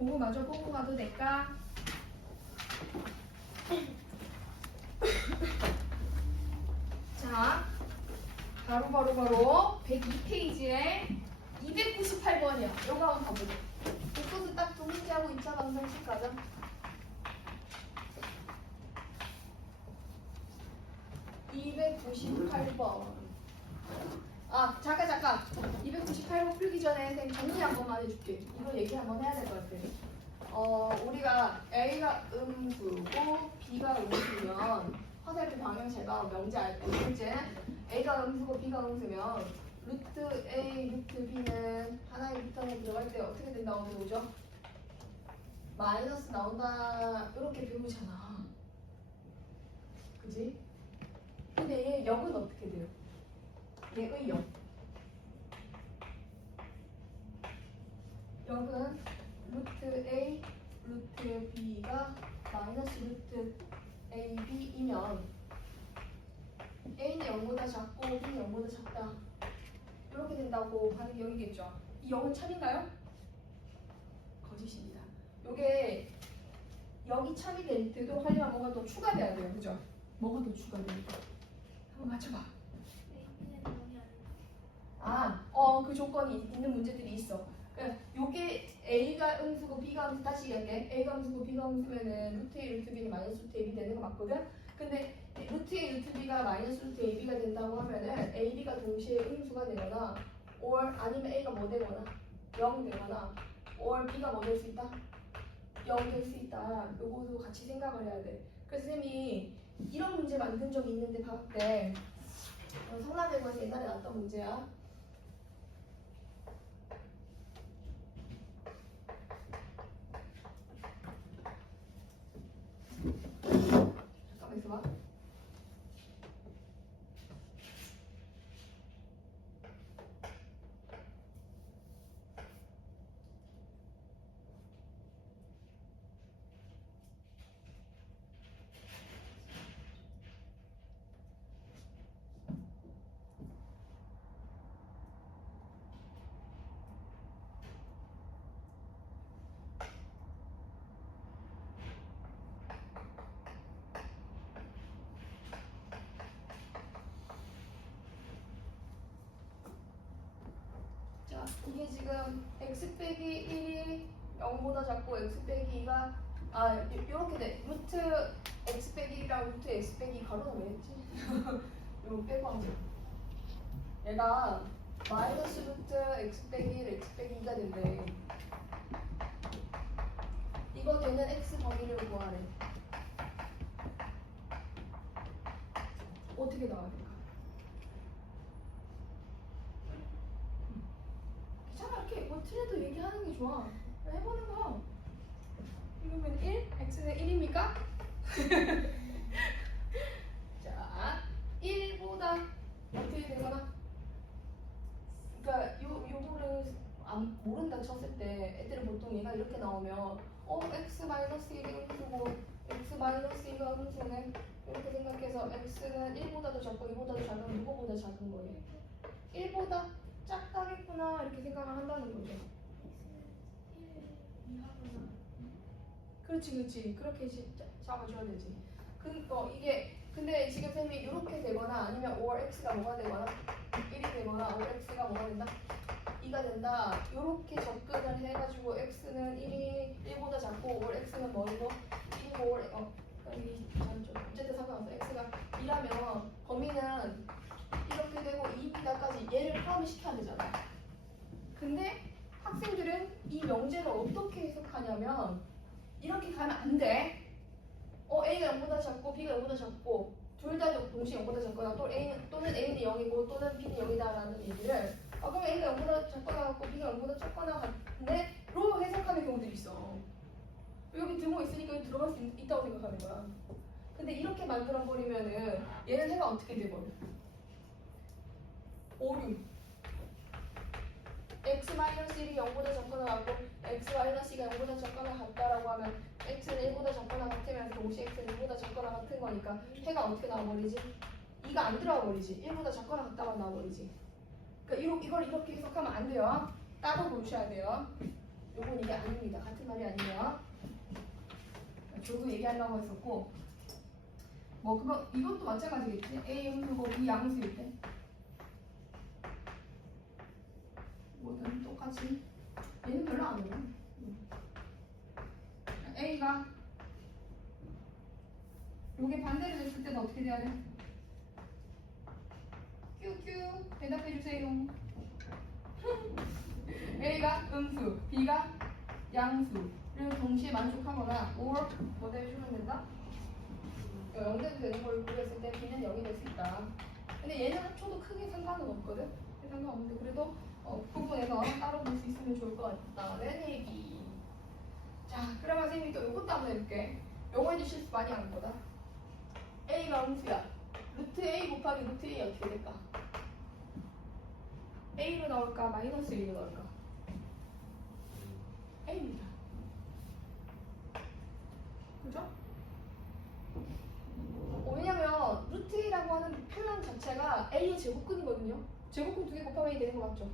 보고 마저 보고 가도 될까? 자, 바로 102페이지에 298번이야. 요거 한번 가보자. 이것도 딱 두 문제하고 2차 방정식 가자. (298번) 아, 잠깐. 298번 풀기 전에 선생님 정리 한 번만 해줄게. 이거 얘기 한번 해야 될 것 같아. 우리가 A가 음수고 B가 음수면 화살표 방향 제가 명제 알고 문제 A가 음수고 B가 음수면 루트 A, 루트 B는 하나의 루트 안에 들어갈 때 어떻게 된다고 배우죠? 마이너스 나온다 이렇게 배우잖아. 그지? 근데 얘 역은 어떻게 돼요? 얘의 역. 역은 루트 A, 루트 B가 마이너스 루트 AB이면 A는 0보다 작고 B는 0보다 작다. 이렇게 된다고 반응이 여기겠죠. 이 0은 참인가요? 거짓입니다. 요게 여기 참이 될 때도 하려면 뭐가 더 추가돼야 돼요. 그죠? 뭐가 더 추가됩니까? 한번 맞춰봐. 그 조건이 있는 문제들이 있어. 요게 A가 음수고 B가 음수 다시 얘기할게. A가 음수고 B가 음수면은 루트 A, 루트 B는 마이너스 루트 AB 되는 거 맞거든? 근데 루트 A, 루트 B가 마이너스 루트 AB가 된다고 하면은 AB가 동시에 음수가 되거나 or 아니면 A가 뭐 되거나 0 되거나 or B가 뭐 될 수 있다? 0 될 수 있다. 요거도 같이 생각을 해야 돼. 그래서 쌤이 이런 문제 만든 적이 있는데 방학 때 성남대고에서 옛날에 나왔던 문제야. 잠깐만 있어봐. 자, 이게 지금 x 빼기 1이 0보다 작고 x 빼기 2가 요렇게 돼. 루트 x 빼기 1이랑 루트 x 빼기 2 가로는 왜 했지? 요거 빼고 하면 돼. 얘가 마이너스 루트 x 빼기 1, x 빼기 2가 된대. 이거 되는 x 범위를 구하래. 어떻게 나와야 될까? 괜찮아, 이렇게 뭐 틀려도 얘기하는 게 좋아. 해보는 거. 이러면 1? x는 1입니까? 자, 1보다 어떻게 되거나? 그러니까 요거를 모른다 쳤을 때 애들은 보통 얘가 이렇게 나오면 x 마이너스 1이 음수고 x 마이너스 2가 음수네 이렇게 생각해서 x는 1보다 더 작고 2보다 더 작으면 누구보다 작은 거예요? 1보다 작다겠구나 이렇게 생각을 한다는 거죠. 그렇지 그렇게 잡아줘야 되지. 이게 근데 지금 쌤이 이렇게 되거나 아니면 or x가 뭐가 되거나 1이 되거나 or x가 뭐가 된다? 2가 된다. 이렇게 접근을 해가지고 x는 1이 1보다 작고 or x는 뭐이고 1이고 or 어쨌든 상관없어. x가 2라면 범위는 이렇게 되고 2b까지 얘를 포함을 시켜야 되잖아. 근데 학생들은 이 명제를 어떻게 해석하냐면 이렇게 가면 안 돼. A가 0보다 작고 B가 0보다 작고 둘 다 동시에 0보다 작거나 또는 A는 0이고 또는 B는 0이다라는 얘기를 그럼 A가 0보다 작거나 같고 B가 0보다 작거나 같은데 로 해석하는 경우들이 있어. 여기 등호 있으니까 여기 들어갈 수 있다고 생각하는 거야. 근데 이렇게 만들어버리면은 얘는 해가 어떻게 돼버려? 오류. x-1이 0보다 작거나 같고 x-2가 0보다 작거나 같다라고 하면 x는 1보다 작거나 같으면서 동시에 x는 1보다 작거나 같은 거니까 해가 어떻게 나와버리지? 2가 안 들어와 버리지. 1보다 작거나 같다만 나와버리지. 그러니까 이걸 이렇게 해석하면 안 돼요. 따로 보셔야 돼요. 요건 이게 아닙니다. 같은 말이 아니에요. 저도 얘기하려고 했었고 뭐 그럼 이것도 마찬가지겠지. A 음수고 B 양수일 때 뭐든 똑같이 얘는 별로 안 어려워. A가 요게 반대로 됐을 때는 어떻게 돼야 돼? 큐큐 대답해 주세요. A가 음수, B가 양수를 동시에 만족하거나 or 뭐 해주면 된다? 0대도 되는 걸 고려했을 때 B는 0이 될 수 있다. 근데 얘는 합쳐도 크게 상관은 없거든? 상관없는데 그래도 부분에서 따로 볼 수 있으면 좋을 것 같다는 얘기. 자, 그러면 선생님이 또 요것도 한번 해볼게. 요거 이제 실수 많이 하는 거다. A가 음수야. 루트 A 곱하기 루트 A 어떻게 될까? A로 나올까? 마이너스 A로 나올까? A입니다. 그죠? 왜냐면 루트 A라고 하는 표현 자체가 A의 제곱근이거든요. 제곱근 두 개 곱하면 A 되는 거 맞죠?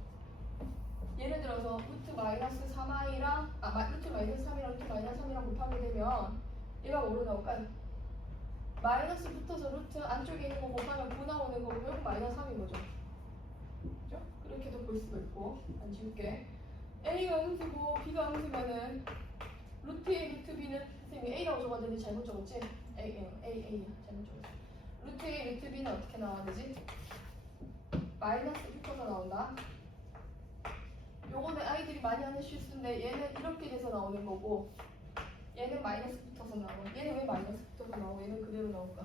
예를 들어서 루트 마이너스 3i랑 루트 마이너스 3이랑 루트 마이너스 3이랑 곱하게 되면 얘가 뭐로 나올까요? 마이너스 붙어서 루트 안쪽에 있는 거 곱하면 9 나오는 거고 이건 마이너스 3인 거죠. 그죠? 그렇게도 볼 수가 있고 안 지울게. A가 음수고 B가 음수면은 루트 A, 루트 B는 선생님이 A라고 적었는데 잘못 적었지? A 잘못 적었어. 루트 A, 루트 B는 어떻게 나와야 되지? 마이너스 붙어서 나온다. 요거는 아이들이 많이 하는 실수인데 얘는 이렇게 돼서 나오는 거고 얘는 마이너스 붙어서 나오고 얘는 왜 마이너스 붙어서 나오고 얘는 그대로 나올까?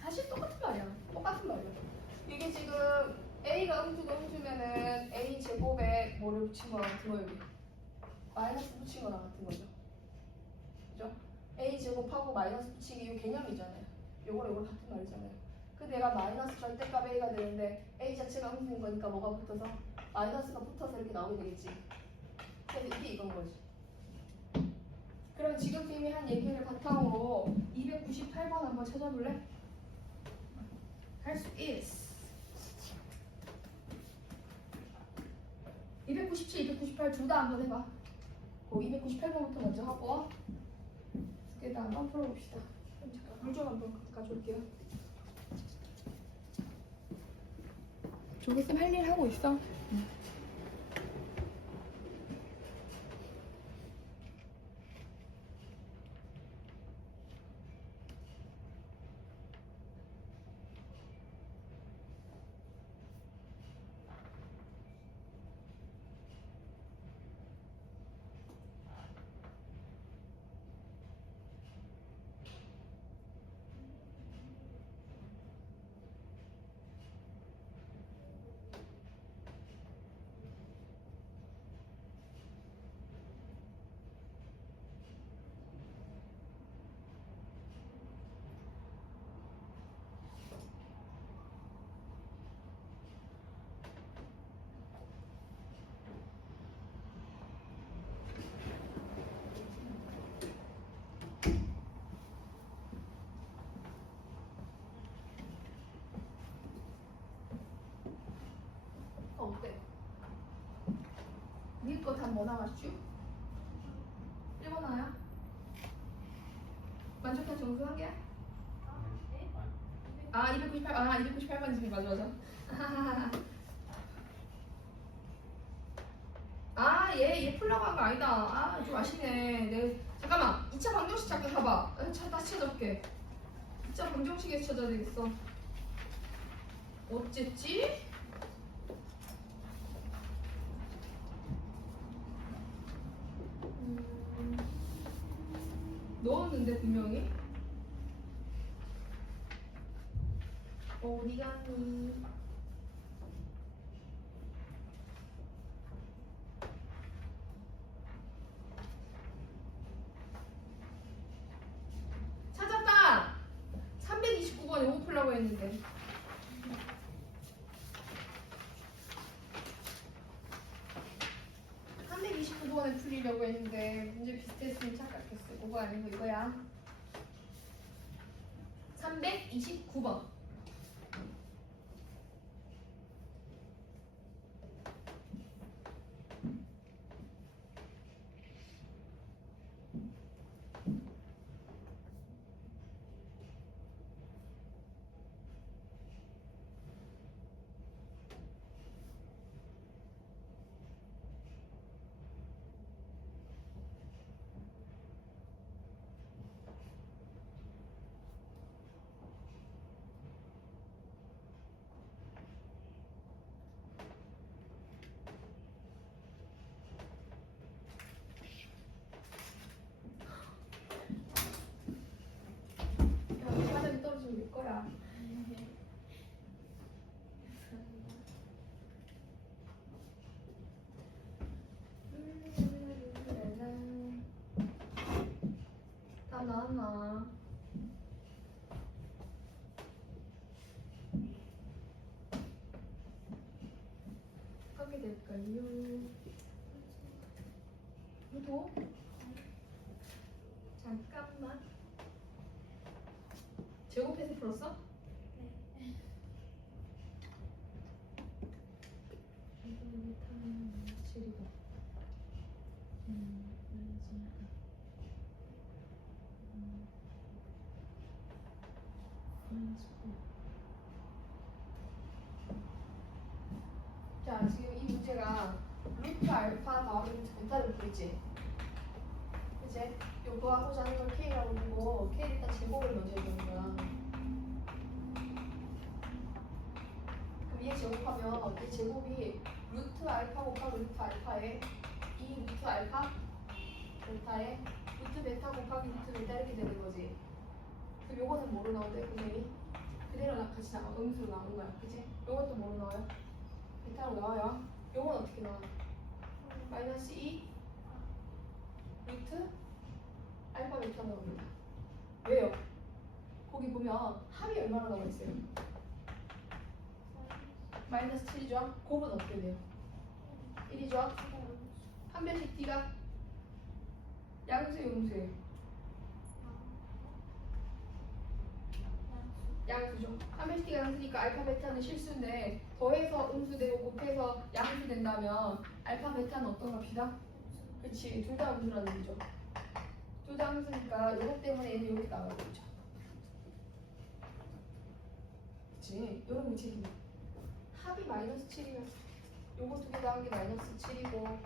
사실 똑같은 말이야. 똑같은 말이야. 이게 지금 A가 음수가 음수면은 A 제곱에 뭐를 붙인 거랑 같은 거예요. 마이너스 붙인 거랑 같은 거죠. 그죠? A 제곱하고 마이너스 붙이기 이 개념이잖아요. 요걸 같은 말이잖아요. 근데 얘가 마이너스 절대값 A가 되는데 A 자체가 음수인 거니까 뭐가 붙어서? 마이너스가 붙어서 이렇게 나오게 되겠지. 그래서 이게 이건 거지. 그럼 지금 이미 한 얘기를 바탕으로 298번 한번 찾아볼래? 할 수 있어. 297, 298 둘 다 한번 해봐. 298번부터 먼저 하고 그 다음 한번 풀어봅시다. 그럼 잠깐 물 좀 한번 가져올게요. 조기쌤 할 일 하고 있어? 어때? 니 거 다 뭐 나왔슈? 1번 나야? 만족한 점수 한 개야? 아 298, 298번이지. 맞아. 얘 풀라고 한 거 아니다. 좀 아쉽네. 잠깐만 2차 방정식 잠깐 가봐. 다시 찾아볼게. 2차 방정식에서 찾아야 되겠어. 어쨌지? 넣었는데 분명히 어디 갔니? 찾았다! 329번에 5 풀라고 했는데 329번에 풀리려고 했는데 문제 비슷했으면 착각했어. 그거 아니고 이거야. 329번 나왔나? 어떻게 될까요? 이거 잠깐만. 제곱해서 풀었어? 네. 이거 타면 7이고. 자, 지금 이 문제가 루트 알파 더하기 루트 베타를 풀지. 그치? 요거 하고자 하는 걸 K라고 보고 K 일단 제곱을 먼저 해주는 거야. 그럼 얘 제곱하면 이 제곱이 루트 알파 곱하기 루트 알파에 이 루트 알파 베타에 루트 베타 곱하기 루트 베타 이렇게 되는 거지. 그럼 요거는 뭐로 나오는데 선생님이? 그대로 같이 나와 음수로 나오는 거야. 그치? 요것도 뭐로 나와요? 베타로 나와요. 요건 어떻게 나와? 마이너스 2 루트 알파 베타 나옵니다. 왜요? 거기 보면 합이 얼마나 나와 있어요? 마이너스 7이죠? 곱은 어떻게 돼요? 1이죠? 한 변씩 D가 양수예요, 음수예요? 양수죠. 한 변씩 D가 양수니까 알파 베타는 실수인데 더해서 음수되고 곱해서 양수 된다면 알파 베타는 어떤 값이다? 그렇지, 둘 다 음수라는 얘기죠. 둘 다 음수니까 요것 때문에 얘는 여기 나와야 되죠. 그치? 요런 문제입니다. 합이 마이너스 7이면 요거 두 개 나온 게 마이너스 7이고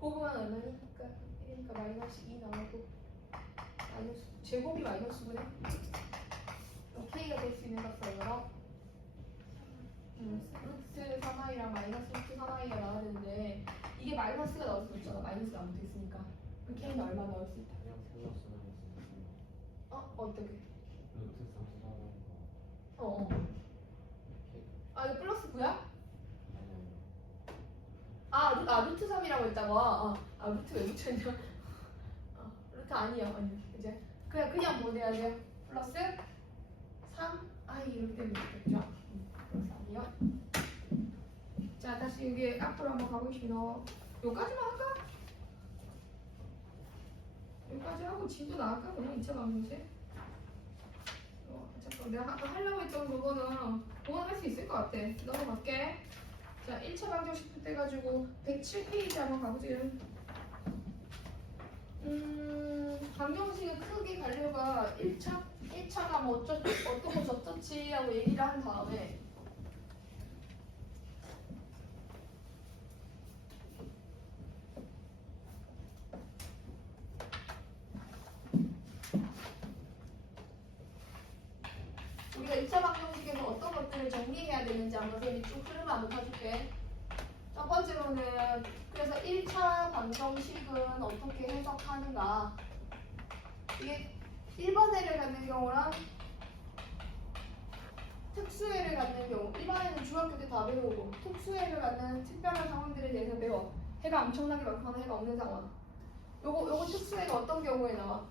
곱하면 얼마니까? 1이니까 마이너스 2 나오고 마이너스 제곱이 마이너스구나. 그럼 K가 될 수 있는 값은 얼마나? 루트 3i랑 마이너스 루트 3i가 나와야 되는데 이게 마이너스가 나올 수 있잖아. 마이너스가 안 됐으니까. 그럼 K는 얼마 나올 수 있다? 그냥 플러스만 했으면 어떻게? 루트 3 어어. 아 이거 플러스 9야? 아니요. 루트 3이라고 했다고. 루트 왜 붙였냐? 루트 아니야. 이제 그냥 뭐 돼야 돼요? 플러스 3 i 이렇게 되면 되겠죠? 플러스 아니요. 자 다시 여기 앞으로 한번 가보시면 여기까지만 할까? 여기까지 하고 진도 나갈까? 그냥 2차 방정식. 잠깐 내가 아까 하려고 했던 그거는 할 수 있을 것 같아. 넘어갈게. 자 1차 방정식 풀 때 가지고 107페이지 한번 가보세요. 방정식을 크게 가려가 1차가 뭐 어떻고 저쩌지 하고 얘기를 한 다음에 우리가 2차 방정식에서 어떤 것들을 정리해야 되는지 한번 선생님이 쭉 흐름을 한번 봐줄게. 첫 번째로는 그래서 1차 방정식은 어떻게 해석하는가. 이게 1번애를 갖는 경우랑 특수애를 갖는 경우. 1번애는 중학교 때 다 배우고 특수애를 갖는 특별한 상황들에 대해서 배워. 해가 엄청나게 많거나 해가 없는 상황. 요거 특수애가 어떤 경우에 나와?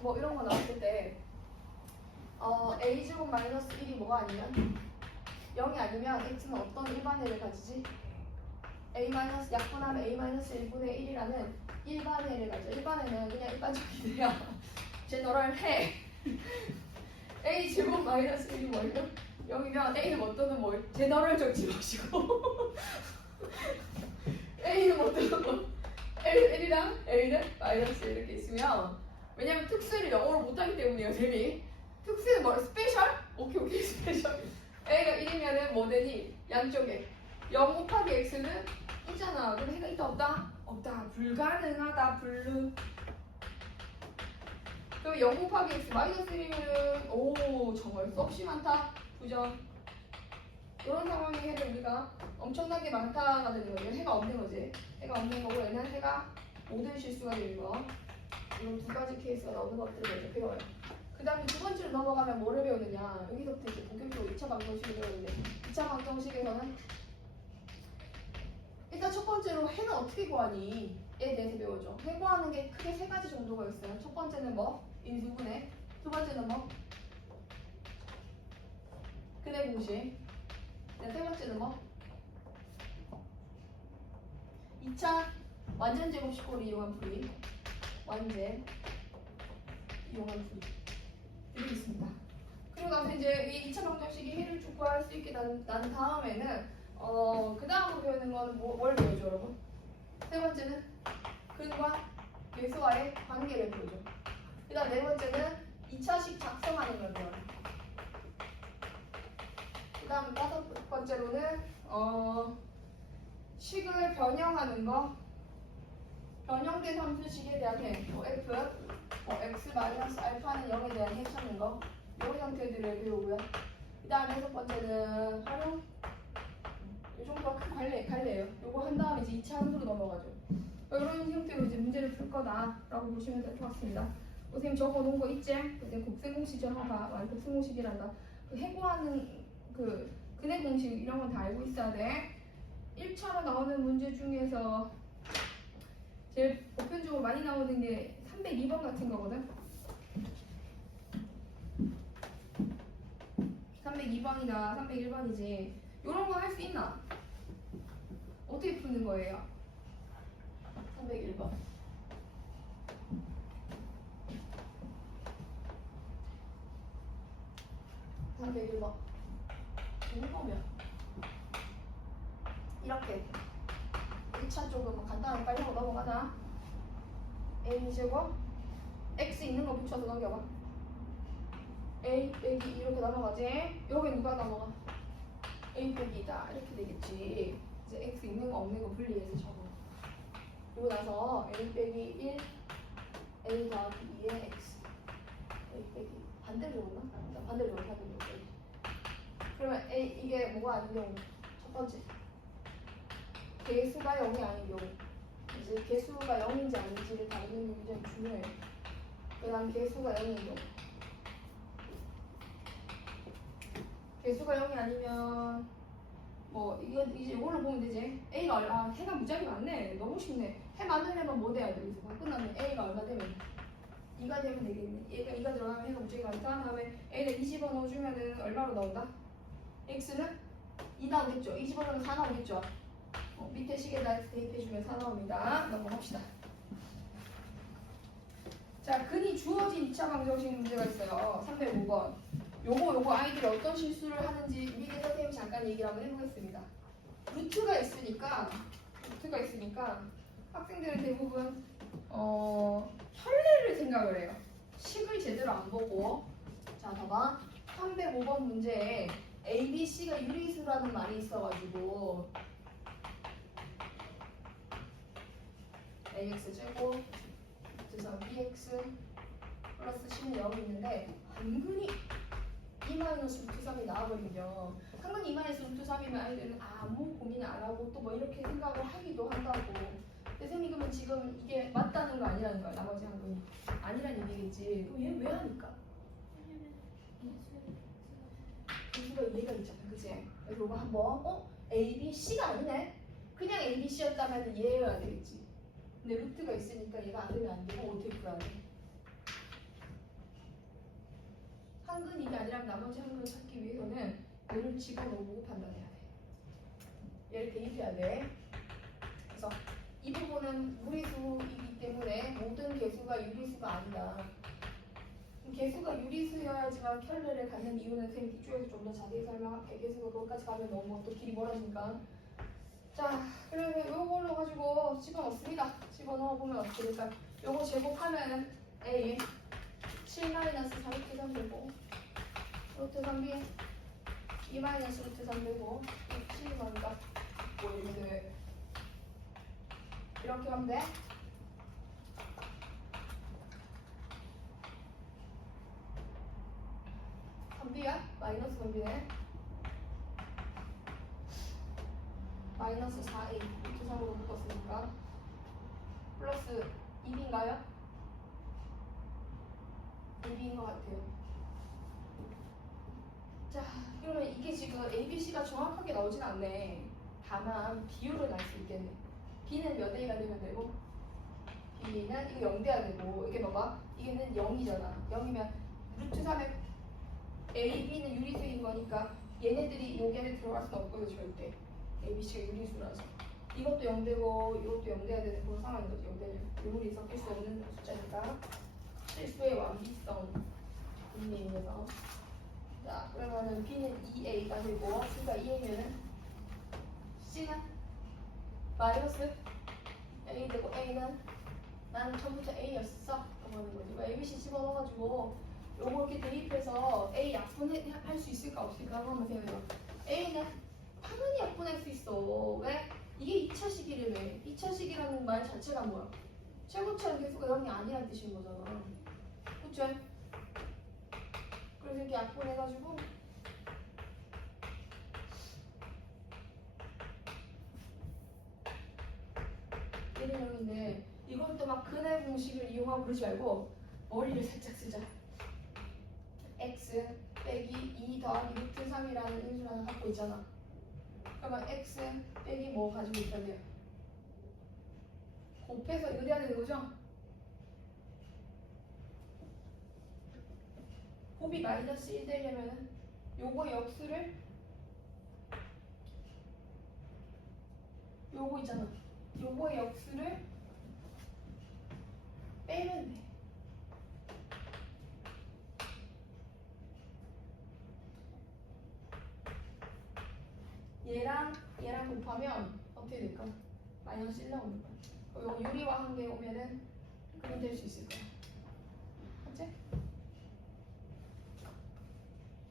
뭐 이런 거 나왔을 때 a제곱 마이너스 1이 뭐가 아니면 0이 아니면 x는 어떤 일반해를 가지지? 약분하면 a 마이너스 1분의 1이라는 일반해를 가져. 일반해는 그냥 일반적이래요. 제너럴 해. a제곱 마이너스 1이 뭐예요? 0이면 a는 어떤 뭐 제너럴 적지 마시고 a는 어떤 뭐 1이랑 a는 마이너스 이렇게 있으면 왜냐면 특수를 영어로 못하기 때문이에요, 쌤이. 특수는 뭐 스페셜? 오케이 스페셜. A가 1이면은 뭐 되니? 양쪽에 0 곱하기 X는 있잖아. 근데 해가 있다 없다? 없다. 불가능하다. 불능. 그럼 0 곱하기 X 마이너스 1이면은 오 정말 수없이 많다. 부정. 이런 상황이 해도 우리가 엄청나게 많다가 되는 거예요. 해가 없는 거지. 해가 없는 거고 얘는 해가 모든 실수가 되는 거. 이런 두 가지 케이스가 나오는 것들을 먼저 배워요. 그 다음에 두 번째로 넘어가면 뭐를 배우느냐. 여기서부터 이제 본격적으로 2차 방정식을 배우는데 2차 방정식에서는 일단 첫 번째로 해는 어떻게 구하니? 에 대해서 배우죠. 해 구하는 게 크게 세 가지 정도가 있어요. 첫 번째는 뭐? 인수분해. 두 번째는 뭐? 근해 공식. 네, 세 번째는 뭐? 2차 완전 제곱식고를 이용한 풀이. 완전 이용한 풀이 있습니다. 그리고 나서 이제 이 2차 방정식이 해를 쭉 구할 수 있게 난 다음에는 그 다음으로 배우는 거는 뭘 배우죠, 여러분? 세 번째는 근과 계수와의 관계를 배우죠. 그 다음 네 번째는 2차식 작성하는 걸 배워요. 그 다음 다섯 번째로는 식을 변형하는 거, 변형된 함수식에 대한 해, f, x-알파는 0에 대한 해 찾는 거, 이런 형태들을 배우고요. 그 다음 여섯 번째는 활용, 이 정도가 큰 갈래예요. 요거 한 다음에 이제 2차 함수로 넘어가죠. 이런 형태로 이제 문제를 풀 거다라고 보시면 될 것 같습니다. 선생님 적어 놓은 거 있지? 이제 곱셈 공식이죠. 곱셈 공식이란다. 그 해구하는 그 근해 공식 이런 건 다 알고 있어야 돼. 1차로 나오는 문제 중에서 제일 보편적으로 많이 나오는 게 302번 같은 거거든. 302번이나 301번이지. 이런 거 할 수 있나? 어떻게 푸는 거예요? 301번. 301번. 이거면 이렇게 1차 쪽은 뭐 간단하게 빨리 하고 넘어가자. A제곱 X 있는 거 붙여서 넘겨봐. A 빼기 이렇게 넘어가지. 여기 누가 넘어가? A 빼기다 이렇게 되겠지. 이제 X 있는 거 없는 거 분리해서 적어. 그리고 나서 A 빼기 1 A 더하기 2의 X A 빼기 반대로 적었나? 반대로 적었나? 그러면 A 이게 뭐가 아닌 경우 첫 번째 개수가 0이 아닌 경우 이제 개수가 0인지 아닌지를 다루는 게 굉장히 중요해요. 그 다음 개수가 0인 경우 개수가 0이 아니면 뭐 이거 이제 이걸로 보면 되지. A가 해가 무지하게 많네. 너무 쉽네. 해 만들려면 뭐 돼야 돼? 그래서 끝나면 A가 얼마 되면 2가 되면 되겠네. 얘가 2가 들어가면 해가 무지하게 많다. 다음에 A를 20원 넣어주면은 얼마로 나온다? X는 2 나오겠죠. 20원이면 4 나오겠죠. 밑에 식에다 대입해주면 4 나옵니다. 넘어갑시다. 자, 근이 주어진 2차 방정식 문제가 있어요. 305번. 요거 아이들이 어떤 실수를 하는지 미리 선생님이 잠깐 얘기를 한번 해보겠습니다. 루트가 있으니까 학생들은 대부분 혈례를 생각을 해요. 식을 제대로 안 보고. 자, 봐봐. 305번 문제에 A, B, C가 유리수라는 말이 있어가지고 AX 제곱 그래서 BX 플러스 C는 0이 있는데 한근이 2-루트3이 나와버리면 한근이 2-루트3이면 아이들은 아무 고민 안 하고 또 뭐 이렇게 생각을 하기도 한다고. 근데 선생님 그러면 지금 이게 맞다는 거 아니라는 거야. 나머지 한근이 아니란 얘기겠지. 그럼 얘는 왜 하니까? 개수가 이해가 있잖아, 그치? 그래서 이거 한번 A, B, C가 아니네? 그냥 A, B, C였다면 이해해야 되겠지. 근데 루트가 있으니까 얘가 안 되면 안 되고 어떻게 풀어야 돼? 한근 이게 아니라면 나머지 한근을 찾기 위해서는 얘를 집어넣고 판단해야 돼. 얘를 대입해야 돼. 그래서 이 부분은 무리수이기 때문에 모든 개수가 유리수가 아니다. 개수가 유리수여야지만 켤레를 갖는 이유는 선생님 뒤쪽에서 좀 더 자세히 설명할게. 개수가 거기까지 가면 너무 또 길이 멀어지니까. 자, 그래서 요걸로 가지고 집어넣습니다. 집어넣어보면 어떻게 될까요? 요거 제곱하면 A 7-3루트 3 되고 루트 3B 2-루트 3 되고 7만가 뭐 이렇게 하면 돼. B야? 마이너스 3B네. 마이너스 4A 루트 3으로 묶었으니까 플러스 2B인가요? 2B인 것 같아요. 자, 그러면 이게 지금 ABC가 정확하게 나오진 않네. 다만 비율은 알 수 있겠네. b는 몇 a가 되면 되고 b는 이거 0 돼야 되고 이게 봐봐 이게는 0이잖아. 0이면 루트 3에 a, b는 유리수인 거니까 얘네들이 여기 안에 들어갈 수는 없거든 절대. a, b, c가 유리수라서 이것도 0 되고 이것도 0 돼야 되는 그런 상황인 거지. 0 되면 유물이 섞일 수 없는 숫자니까 실수의 완비성 의미에서 자 그러면은 b는 2a가 되고 c가 2a면은 c는 마이너스 a 되고 a는 나는 처음부터 a였어 라고 하는 거지. 뭐 abc 집어넣어가지고 요거 이렇게 대입해서 a 약분할 수 있을까 없을까 한번 생각해봐. a는 당연히 약분할 수 있어. 왜? 이게 2차식이라며. 2차식이라는 말 자체가 뭐야? 최고차는 개수가 0이 아니라는 뜻인 거잖아. 그쵸? 그래서 이렇게 약분해가지고 얘는 0인데 이건 또 막 근의 공식을 이용하고 그러지 말고 머리를 살짝 쓰자. x 빼기 2 더하기 루트 3이라는 인수를 갖고 있잖아. 그러면 x 빼기 뭐 가지고 있어야 돼요? 곱해서 이거 돼야 되는 거죠? 곱이 마이너스 1 되려면은 요거의 역수를 요거 있잖아. 요거의 역수를 빼면 돼. 얘랑 곱하면 어떻게 될까? 마이너스 1 나오는 거야. 그럼 요거 유리화 한 개 오면은 그럼 될 수 있을 거야. 맞지?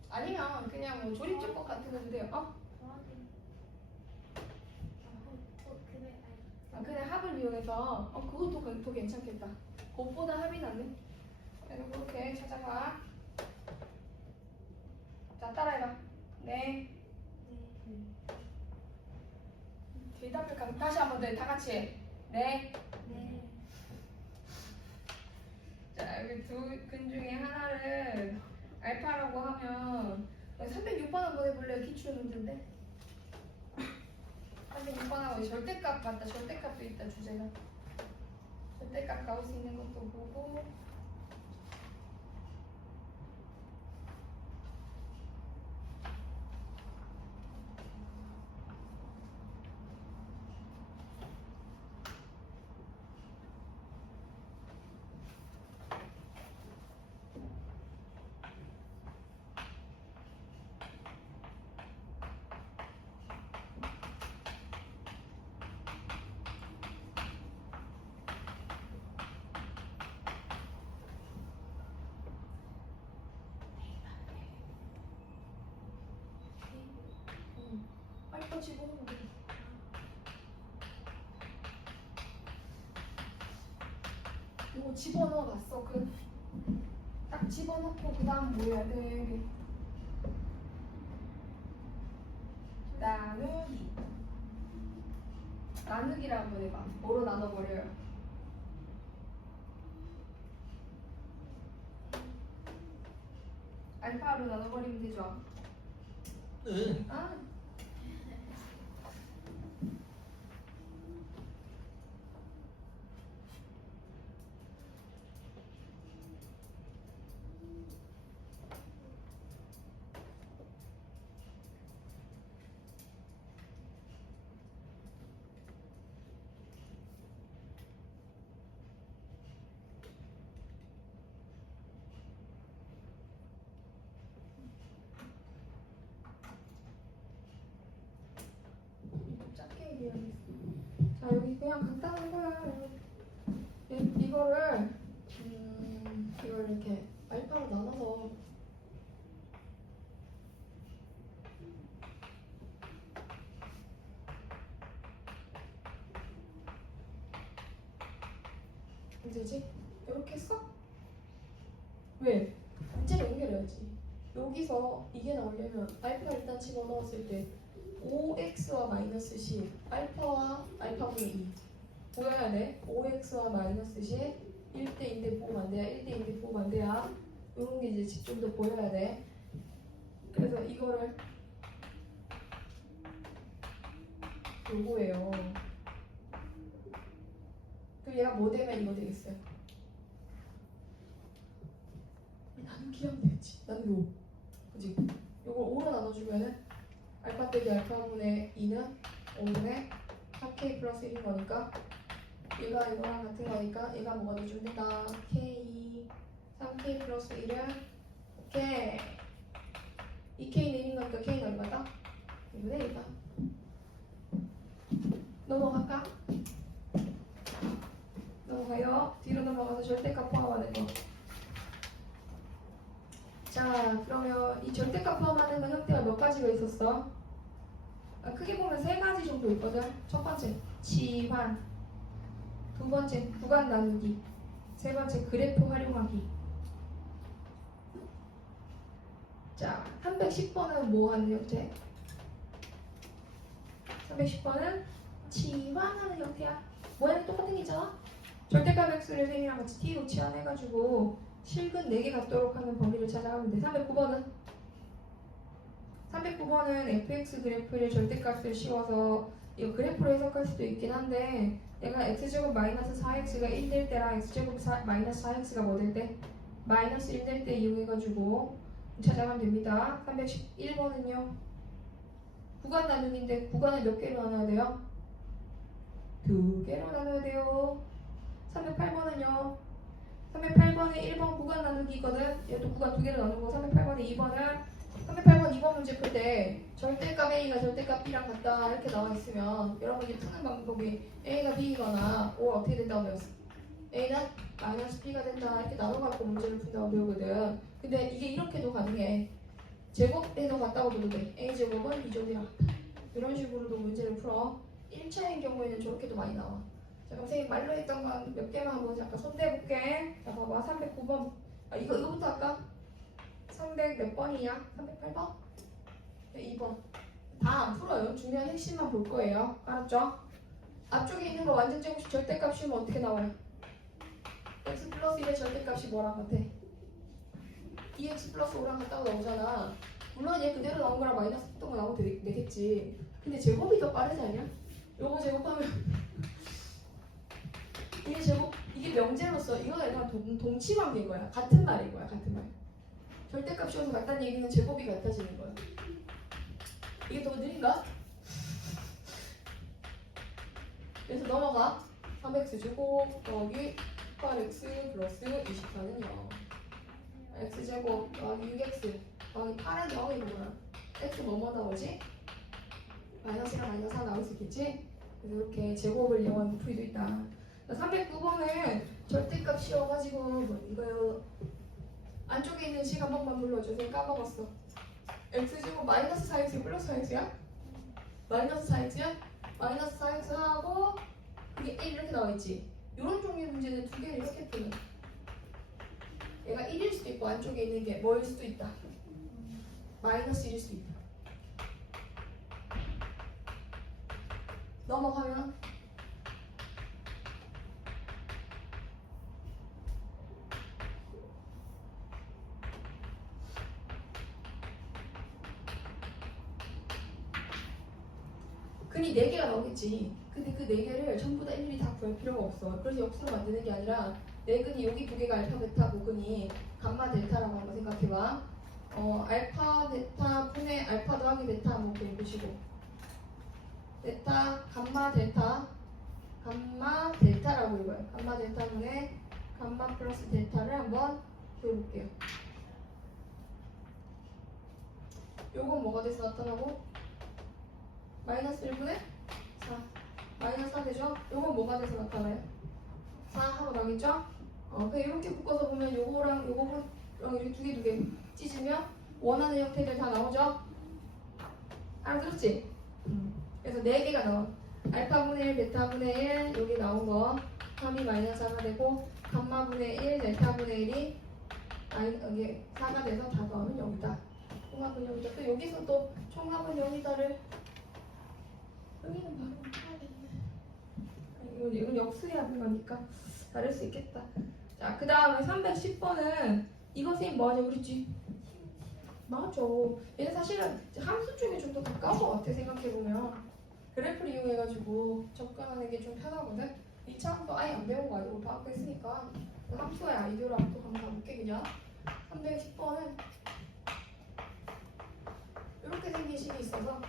아니면 그냥 뭐 조립제법 같은 거도 돼요. 어? 아, 그냥 합을 이용해서 그것도 더 괜찮겠다. 곱보다 합이 낫네. 그래서 그렇게 찾아봐. 자 따라해봐. 네. 대답을 다시 한번 더 다 같이 해. 네. 자 여기 두 근 중에 하나를 알파라고 하면 306번 한번 해볼래요? 기출 문제인데 306번하고 절대값 같다. 절대값도 있다 주제가. 절대값 가올 수 있는 것도 보고 알파 집어넣으면 돼. 이거 집어넣어 봤어. 딱 집어넣고 그 다음 뭐 해야 돼? 나누기. 나누기를 한번 해봐. 뭐로 나눠버려요? 알파로 나눠버리면 되죠? 응. 아. 짧게 얘기해야겠어. 자 여기 그냥 간단한 거야. 이거를 이걸 이렇게 알파로 나눠서 되지? 이렇게 했어? 왜? 문제를 연결해야지. 여기서 이게 나오려면 알파 일단 집어넣었을 때 5x와 마이너스 10 알파와 알파분의 2 보여야 돼. 5x와 마이너스 10 1대2인데 보면 안 돼야 1대2인데 보면 안 돼야 이런 게 이제 좀 더 보여야 돼. 그래서 이거를 요거예요. 그럼 얘가 뭐 되면 이거 되겠어요? 나누기하면 되겠지. 나누기 5. 그지? 요걸 5로 나눠주면은 알파 빼기 알파분의 2는 5분의 4k 플러스 1인 거니까 얘가 이거랑 같은 거니까 얘가 뭐가 돼주면 된다. k 3k 플러스 1은 오케이. 2k는 1인 거니까 k는 얼마다? 2분의 1이다. 넘어갈까? 넘어가요. 뒤로 넘어가서 절대값 포함하는 거. 자, 그러면 이 절대값 포함하는 건 형태가 몇 가지가 있었어? 크게 보면 세 가지 정도 있거든. 첫 번째, 치환. 두 번째, 구간 나누기. 세 번째, 그래프 활용하기. 자, 310번은 뭐 하는 형태? 310번은 치환하는 형태야. 모양이 똑같은 게 있잖아? 절대값 x를 생이랑 같이 t로 치환해가지고 실근 4개 갖도록 하는 범위를 찾아가면 돼. 309번은 fx 그래프를 절대값을 씌워서 이거 그래프로 해석할 수도 있긴 한데 얘가 x제곱 마이너스 4x가 1 될 때랑 x제곱 마이너스 4x가 뭐 될 때? 마이너스 1 될 때 이용해가지고 찾아가면 됩니다. 311번은요. 구간 나누기인데 구간을 몇 개로 나눠야 돼요? 2개로 나눠야 돼요. 308번은요. 308번은 1번 구간 나누기거든. 얘도 구간 2개로 나누고 308번은 2번은 308번 2번 문제 풀 때 절대값 A가 절대값 B랑 같다 이렇게 나와 있으면 여러분이 푸는 방법이 A가 B이거나 or 어떻게 된다고 배웠어? A는 마이너스 B가 된다 이렇게 나눠갖고 문제를 푼다고 배우거든. 근데 이게 이렇게도 가능해. 제곱에도 같다고 둬도 돼. A제곱은 B제곱이랑 같다. 이런 식으로도 문제를 풀어. 1차인 경우에는 저렇게도 많이 나와. 자, 그럼 선생님 말로 했던 건 몇 개만 한번 잠깐 손대볼게. 자, 봐봐. 309번. 이거부터 할까? 300 몇 번이냐? 308번? 네, 2번. 다 안 풀어요. 중요한 핵심만 볼 거예요. 알았죠? 앞쪽에 있는 거 완전 제곱식 절대값 씌우면 어떻게 나와요? x 플러스 1의 절대값이 뭐랑 같아? 2x 플러스 5랑 같다고 나오잖아. 물론 얘 그대로 나온 거랑 마이너스 했던 거 나오면 되겠지. 근데 제곱이 더 빠르지 않냐? 요거 제곱하면 이게 제곱, 이게 명제로서 이거는 약간 동치관계인 거야. 같은 말인 거야. 같은 말. 절대값 씌워서 같다는 얘기는 제곱이 같아지는 거야. 이게 더 느린가? 그래서 넘어가. 3x 제곱 더하기 8x 플러스 24는 0. x제곱 더하기 6x 더하기 8은 0이구나. x 뭐뭐 나오지? 마이너스랑 마이너스 4 나올 수 있겠지? 그래서 이렇게 제곱을 이용한 풀이도 있다. 309번은 절대값 씌워가지고 뭐 이거요. 안쪽에 있는 식 한 번만 불러줘. 선생님 까먹었어. x제곱 마이너스 4x 플러스 4x야? 마이너스 4x야? 마이너스 4x 하고 그게 1 이렇게 나와있지. 이런 종류의 문제는 두 개를 이렇게 푸는. 얘가 1일 수도 있고 안쪽에 있는 게 뭐일 수도 있다. 마이너스 1일 수도 있다. 넘어가면 근이 4개가 나오겠지. 근데 그 4개를 전부 다 일일이 다 구할 필요가 없어. 그래서 역수로 만드는 게 아니라 네 근이 여기 2개가 알파, 베타, 모근이 감마, 델타라고 한번 생각해봐. 알파, 베타 분의 알파 더하기 베타 한번 보시고 베타, 감마, 델타 감마, 델타라고 읽어요. 감마, 델타 분의 감마 플러스 델타를 한번 구해볼게요. 요건 뭐가 돼서 나타나고? 마이너스 1분의 4 마이너스 4 되죠? 요건 뭐가 돼서 나타나요? 4 하고 나겠죠? 그냥 이렇게 묶어서 보면 요거랑 요거랑 이렇게 두 개 찢으면 원하는 형태들 다 나오죠? 알아들었지? 그래서 4개가 나와. 알파분의 1, 베타분의 1 여기 나온 거 3이 마이너스 4가 되고 감마분의 1, 델타분의 1이 여기 4가 돼서 다 더하면 0이다. 총합은 0이다. 또 여기서 또 총합은 0이다를 여기는 바로 해야겠네. 이건 역수해야 하는 거니까 다를 수 있겠다. 자, 그 다음에 310번은 이거 선생님 뭐하냐고 그랬지? 맞아. 얘는 사실은 함수 쪽에 좀 더 가까운 것 같아 생각해보면. 그래프를 이용해가지고 접근하는 게 좀 편하거든. 이 차함수 아예 안 배운 거 아니고 파악했으니까 함수의 아이디어로 또 한번 가볼게. 그냥 310번은 이렇게 생긴 식이 있어서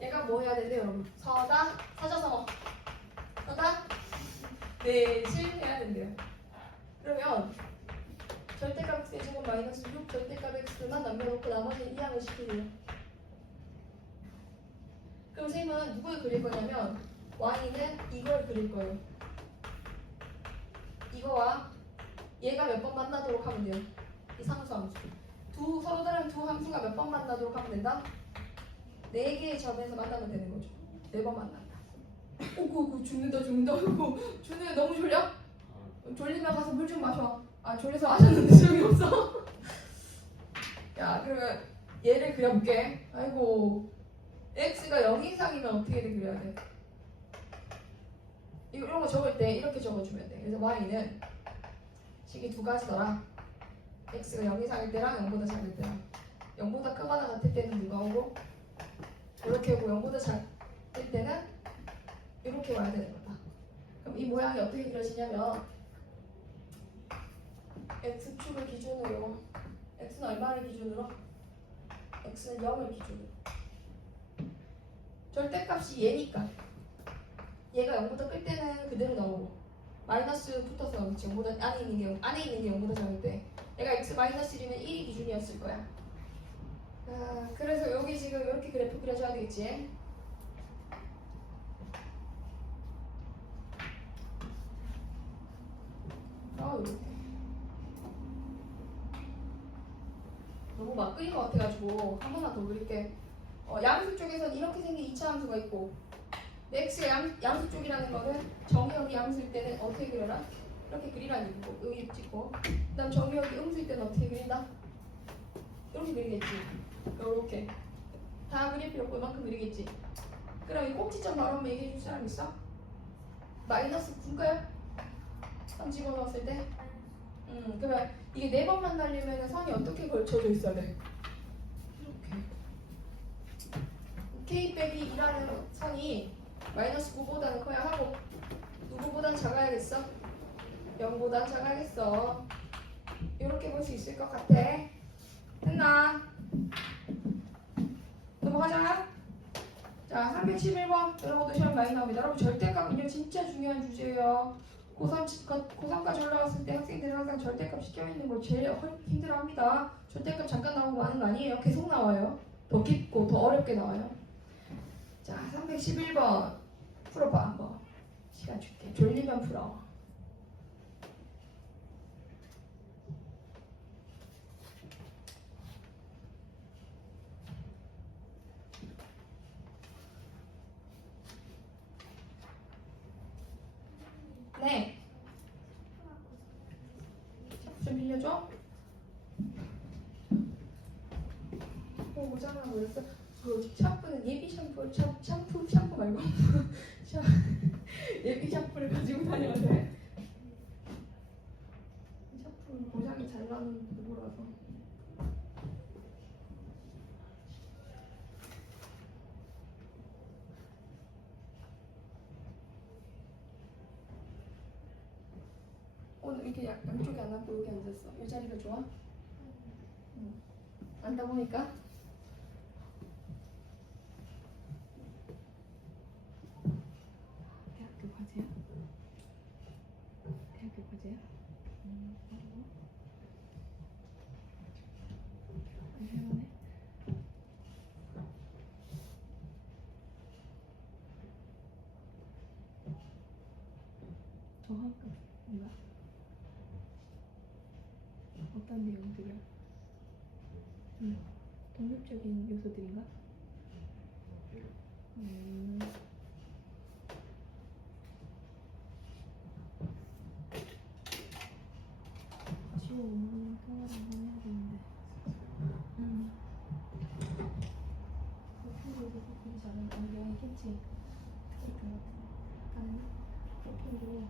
얘가 뭐 해야 된대요 여러분? 서다 사자성어 서다 내실해야 된대요. 그러면 절대값 x의 제곱 마이너스 6 절대값 x만 남겨놓고 나머지는 이항을 시키래요. 그럼 선생님은 누굴 그릴 거냐면 y는 이걸 그릴 거예요. 이거와 얘가 몇 번 만나도록 하면 돼요. 이 상수 함수. 서로 다른 두 함수가 몇 번 만나도록 하면 된다? 4개의 점에서 만나면 되는 거죠. 4번 만난다. 오구 죽는다. 죽는다. 너무 졸려? 졸리면 가서 물 좀 마셔. 아 졸려서 마셨는데 소용이 없어. 야 그러면 얘를 그려볼게. 아이고 x가 0 이상이면 어떻게 그려야 돼? 이런 거 적을 때 이렇게 적어주면 돼. 그래서 y는 식이 두 가지더라. x가 0 이상일 때랑 0보다 작을 때랑. 0보다 크거나 같을 때는 누가 오고 이렇게 오고 0보다 작을 때는 이렇게 와야 되는 거다. 그럼 이 모양이 어떻게 그려지냐면 x축을 기준으로 x는 얼마를 기준으로? x는 0을 기준으로 절대값이 얘니까 얘가 0보다 클 때는 그대로 나오고 마이너스 붙어서 나오겠지. 0보다 안에 있는 게 0보다 작을 때 얘가 x 마이너스 1이면 1이 기준이었을 거야. 그래서 여기 지금 이렇게 그래프 그려줘야 되겠지. 이렇게 너무 막 그린 것 같아가지고 한 번만 더 그릴게. 양수 쪽에서는 이렇게 생긴 2차 함수가 있고 x가 양수 쪽이라는 거는 정의역이 양수일 때는 어떻게 그려라? 이렇게 그리라는 얘기고 여기 찍고 그 다음 정의역이 음수일 때는 어떻게 그린다? 이렇게 그리겠지. 이렇게 다 그릴 필요 없고 이만큼 그리겠지. 그럼 이 꼭지점 바로 한번 얘기해 줄 사람 있어? 마이너스 9인가요? 3 집어넣었을 때? 그러면 이게 4번 만나려면 선이 어떻게 걸쳐져 있어야 돼? 이렇게 k 빼기 2라는 선이 마이너스 9보다는 커야 하고 누구보단 작아야겠어? 0보단 작아야겠어. 이렇게 볼 수 있을 것 같아. 됐나? 넘어가자. 자 311번 여러분도 시험 많이 나옵니다. 여러분 절대값은요 진짜 중요한 주제예요. 고3까지 올라왔을 때 학생들은 항상 절대값 시켜있는 걸 제일 힘들어합니다. 절대값 잠깐 나오고 마는 거 아니에요. 계속 나와요. 더 깊고 더 어렵게 나와요. 자 311번 풀어봐 한번. 시간 줄게. 졸리면 풀어. 네. 좀 빌려줘. 모자라 보였어. 그 샴푸는 예비 샴푸 말고 예비 샴푸를 가지고 다녀야 돼. 샴푸는 고장이 잘 나는 도구라서. 오늘 이렇게 양쪽에 안 앉고 여기 앉았어. 이 자리가 좋아? 앉다 보니까 대학교 과제야? 대학교 과제야? 할만해? 저학급인가? 어떤 내용들이야? 독립적인 요소들인가? 지워 오늘 통화를 한번 해야 되는데. 프로필도 그리 잘하는 게 있겠지. 그럴 것 같아. 나는 프로필도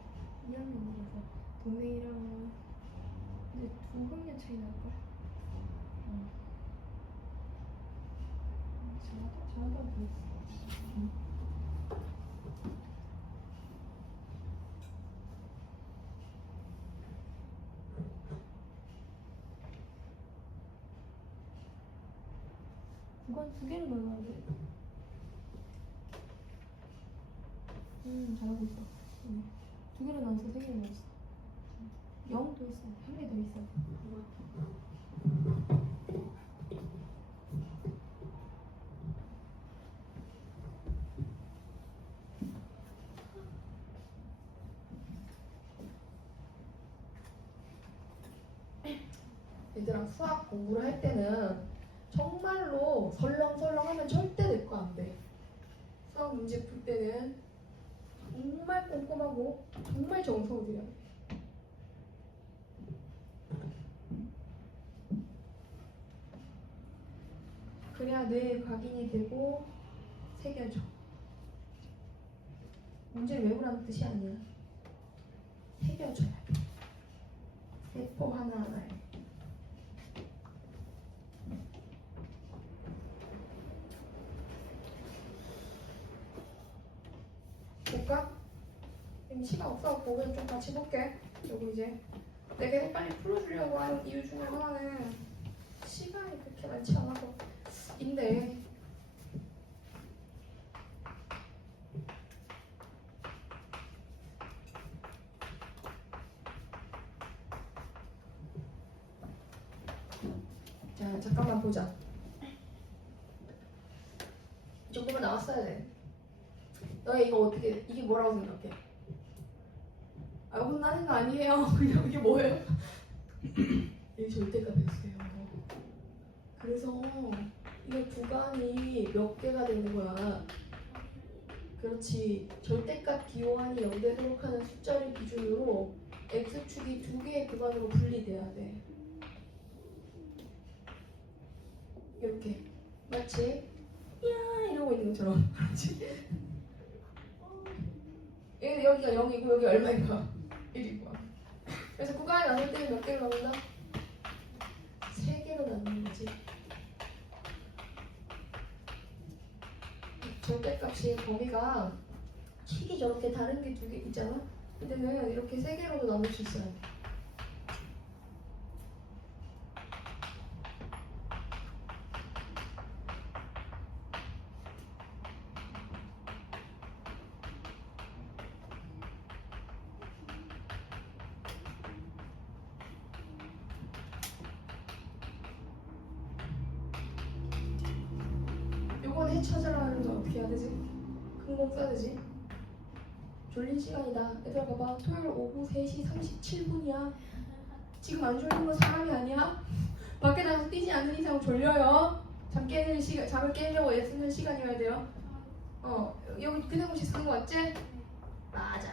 2학년이라서 동생이랑 이제 2학년 차이 날걸? 잘한다고 그랬어. 이건 두 개를 넣어야 돼. 잘하고 있다. 두 개를 넣었어, 세 개를 넣었어. 0도 있어, 한 개 더 있어. 얘들아, 수학 공부를 할 때는 정말로 설렁설렁하면 절대 내 거 안 돼. 수학 문제 풀 때는 정말 꼼꼼하고 정말 정성을 들여야 돼. 그래야 뇌에 각인이 되고 새겨져. 문제를 외우라는 뜻이 아니야. 새겨줘야 돼. 세포 하나하나에. 볼까? 지금 시간 없어갖고 그냥 좀 같이 볼게. 그리고 이제 내가 계속 빨리 풀어주려고 하는 이유 중에 하나는 시간이 그렇게 많지 않아서인데, 자, 잠깐만 보자. 이 정도면 나왔어야 돼. 너희 이거 어떻게, 이게 뭐라고 생각해? 아, 혼나는 거 아니에요. 그냥 이게 뭐예요? 이게 절대값 X예요. 그래서 이게 구간이 몇 개가 되는 거야. 그렇지. 절대값 기호환이 0되도록 하는 숫자를 기준으로 X축이 두 개의 구간으로 분리돼야 돼. 이렇게. 마치 야 이러고 있는 것처럼. 그렇지? 여기가 0이고 여기 얼마인 거야? 1이고. 그래서 구간을 나눌 때는 몇 개로 나눈다? 3개로 나누는 거지. 절대값이 범위가 식이 저렇게 다른 게 두 개 있잖아? 근데는 이렇게 3개로도 나눌 수 있어야 돼. 요건 해 찾으라는 건 어떻게 해야 되지? 큰 공 써야 되지? 졸린 시간이다. 얘들아 봐봐. 토요일 오후 3시 37분이야. 지금 안 졸린 건 사람이 아니야? 밖에 나가서 뛰지 않는 이상 졸려요. 잠을 깨려고 애쓰는 시간이어야 돼요. 여기 그네고시 쓰는 거 맞지? 맞아.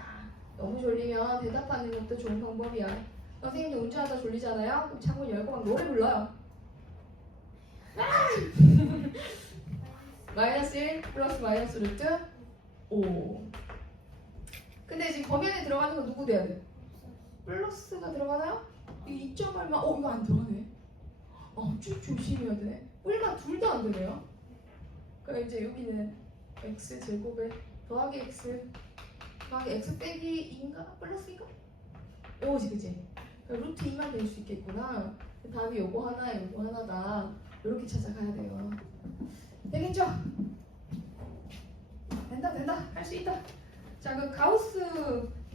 너무 졸리면 대답하는 것도 좋은 방법이야. 선생님이 운전하다 졸리잖아요? 그럼 창문 열고 막 노래 불러요. 마이너스 1 플러스 마이너스 루트 5. 근데 지금 범위 안에 들어가는 건 누구 돼야 돼? 플러스가 들어가나요? 이 2점 얼마? 이거 안 들어가네. 쭉 조심해야 되네. 우리가 둘 다 안 되네요. 그럼 이제 여기는 x 제곱에 더하기 x 더하기 x 빼기 2인가? 플러스인가? 요거지 그치? 그러니까 루트 2만 될 수 있겠구나. 답이 요거 하나에 요거 하나다. 이렇게 찾아가야 돼요. 되겠죠? 된다. 할 수 있다. 자, 그 가우스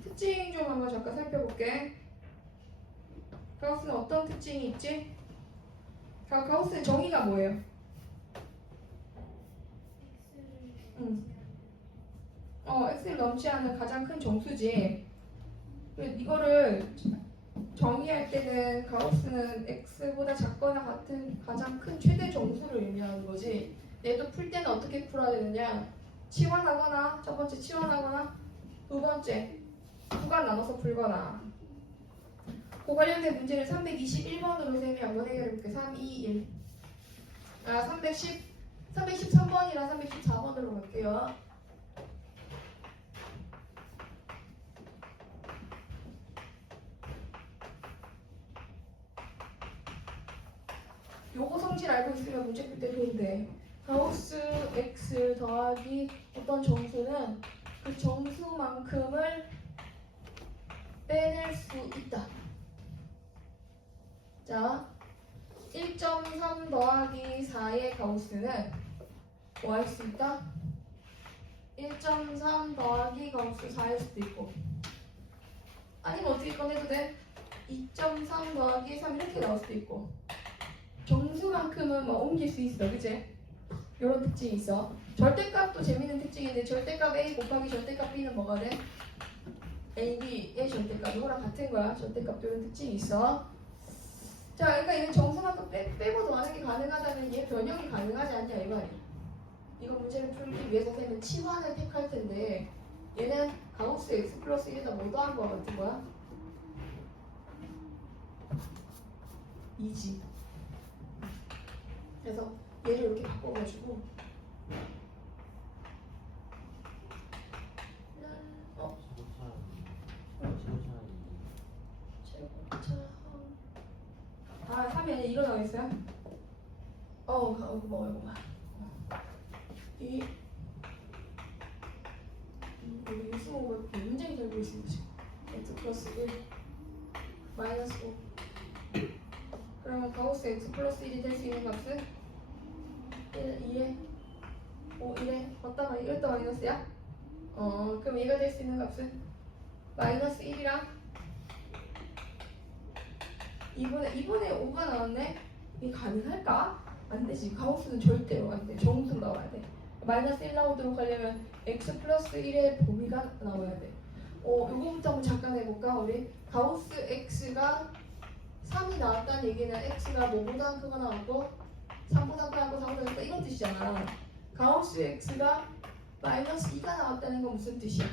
특징 좀 한번 잠깐 살펴볼게. 가우스는 어떤 특징이 있지? 가우스의 정의가 뭐예요? x를 넘지 않는 가장 큰 정수지. 이거를 정의할 때는 가우스는 x보다 작거나 같은 가장 큰 최대 정수를 의미하는 거지. 얘도 풀 때는 어떻게 풀어야 되느냐? 치환하거나, 첫 번째 치환하거나, 두 번째 구간 나눠서 풀거나. 그 관련된 문제를 321번으로 쌤이 한번 해결해볼게. 3, 2, 1. 313번이랑 314번으로 갈게요. 요거 성질 알고 있으면 문제 풀 때 좋은데 가우스 x 더하기 어떤 정수는 그 정수만큼을 빼낼 수 있다. 자, 1.3 더하기 4의 가우스는 뭐 할 수 있다? 1.3 더하기 가우스 4일 수도 있고, 아니면 어떻게 꺼내도 돼? 2.3 더하기 3 이렇게 나올 수도 있고, 정수만큼은 뭐 옮길 수 있어, 그치? 이런 특징이 있어. 절대값도 재밌는 특징인데, 절대값 A 곱하기 절대값 B는 뭐가 돼? A, B의 절대값, 이거랑 같은 거야. 절대값도 이런 특징이 있어. 자, 그러니까 얘는 정수만큼 빼고 더하는 게 가능하다면 얘 변형이 가능하지 않냐 이 말이야. 이거 문제를 풀기 위해서 선생님은 치환을 택할 텐데, 얘는 가우스 x 플러스 1에다 뭐 더한 거 같은 거야? 2지. 그래서 얘를 이렇게 바꿔가지고 아, 3이 아니라 이거 나와있어요? 고마워요, 고마워. 우리 유수목을 굉장히 잘 보이시는 거지. x 플러스 1 마이너스 5. 그러면 가우스 x 플러스 1이 될 수 있는 값은 1, 2에 5, 1에 어디다가 이것도 마이너스야? 그럼 얘가 될 수 있는 값은 마이너스 1이랑 2분의 5가 나왔네? 이게 가능할까? 안 되지. 가우스는 절대로 안 돼. 정수 나와야 돼. 마이너스 1 나오도록 하려면 x 플러스 1의 범위가 나와야 돼. 요거부터 한번 잠깐 해볼까? 우리 가우스 x가 3이 나왔다는 얘기는 x가 뭐보다 크거나 나왔고 3보다 크고 4보다 크다 이런 뜻이잖아. 가우스 x가 마이너스 2가 나왔다는 건 무슨 뜻이야?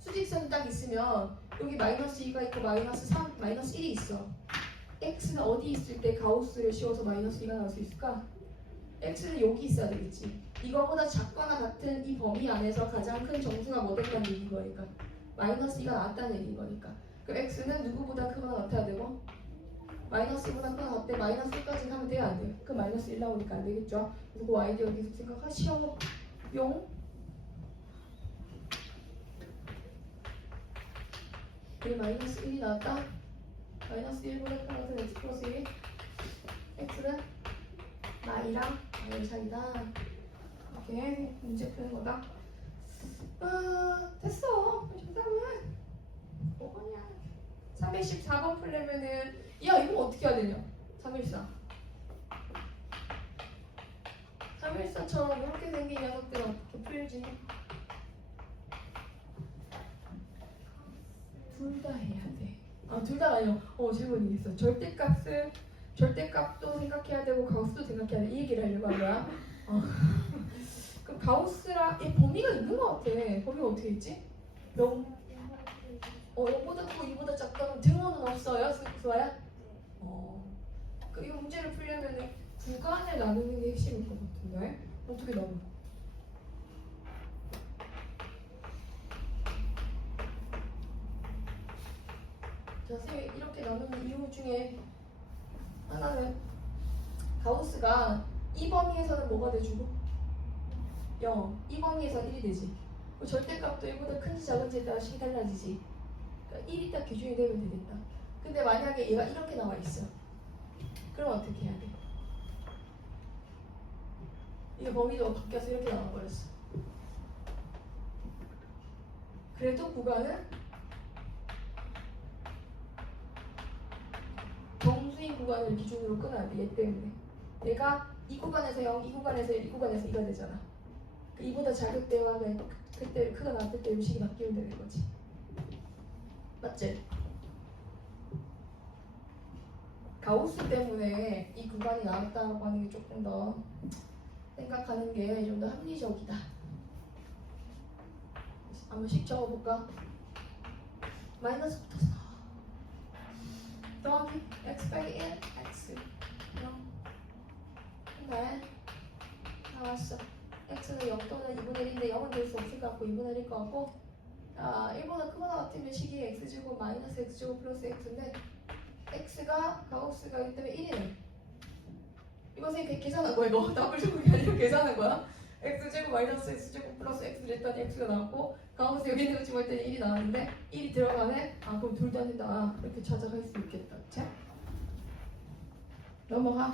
수직선이 딱 있으면 여기 마이너스 2가 있고 마이너스 3, 마이너스 1이 있어. x는 어디 있을 때 가우스를 씌워서 마이너스 2가 나올 수 있을까? x는 여기 있어야 되겠지. 이거보다 작거나 같은 이 범위 안에서 가장 큰 정수가 뭐 됐다는 얘기인 거니까 마이너스 2가 나왔다는 얘기인 거니까 그 x는 누구보다 크거나 같아야 되고 마이너스 2보다 크거나 같대. 마이너스 1까지 하면 돼야 안 돼? 그 마이너스 1 나오니까 안 되겠죠? 그래서 그 아이디어 계속 생각하시오. 뿅. 여기 마이너스 1이 나왔다. 마이너스 1보다 큰 것은 x 플러스 1. x는 마이랑 마이의 사이다. 이렇게 문제 푸는 거다. 됐어. 정답은 5번이야. 314번 풀려면은 야 이거 어떻게 해야 되냐? 314. 314처럼 이렇게 생긴 녀석들은 어떻게 풀지? 둘 다 해야 돼. 둘 다 아니요. 질문이 있어. 절대값도 생각해야 되고 가우스도 생각해야 돼. 이 얘기를 하려고 한 거야. 그럼 가우스랑 이 범위가 있는 것 같아. 범위가 어떻게 있지? 0보다 크고 2보다 작다면 등호는 없어요? 수아야? 이 문제를 풀려면 구간을 나누는 게 핵심일 것 같은데 어떻게 나눠? 자, 선생님이 이렇게 나누는 이유 중에 하나는 가우스가 이 범위에서는 뭐가 돼주고? 0. 이 범위에서 1이 되지. 절대값도 1보다 큰지 작은지에 따라 식이 달라지지. 그러니까 1이 딱 기준이 되면 되겠다. 근데 만약에 얘가 이렇게 나와 있어. 그럼 어떻게 해야 돼? 이게 범위도 바뀌어서 이렇게 나와 버렸어. 그래도 구간은 정수인 구간을 기준으로 끊어야 돼. 얘 때문에. 얘가 이 구간에서 0, 이 구간에서 1, 이 구간에서 2가 되잖아. 2보다 작을 때와 그때 크가 나왔을 때 음식이 바뀌면 되는 거지. 맞지? 가우스 때문에 이 구간이 나왔다고 하는 게 조금 더 생각하는 게 좀 더 합리적이다. 한 번씩 적어볼까? 마이너스부터 더하기 x 빼기 1 x 0 네 나왔어. x는 0 또는 2분의 1인데 0은 될 수 없을 것 같고 2분의 1일 것 같고 1보다 크거나 같으면 식이 x제곱 마이너스 x제곱 플러스 x인데 x가 가우스가 있기 때문에 1이네. 이거 선생님 계산한 거야. 이거 더블 제곱이 아니라 계산한 거야. x제곱 마이너스 x제곱 플러스 x 그랬더니 x가 나왔고 가운데서 여기 있는 거 집어했더니 1이 나왔는데 1이 들어가네? 아 그럼 둘 다 된다. 이렇게 찾아갈 수 있겠다. 자 넘어가.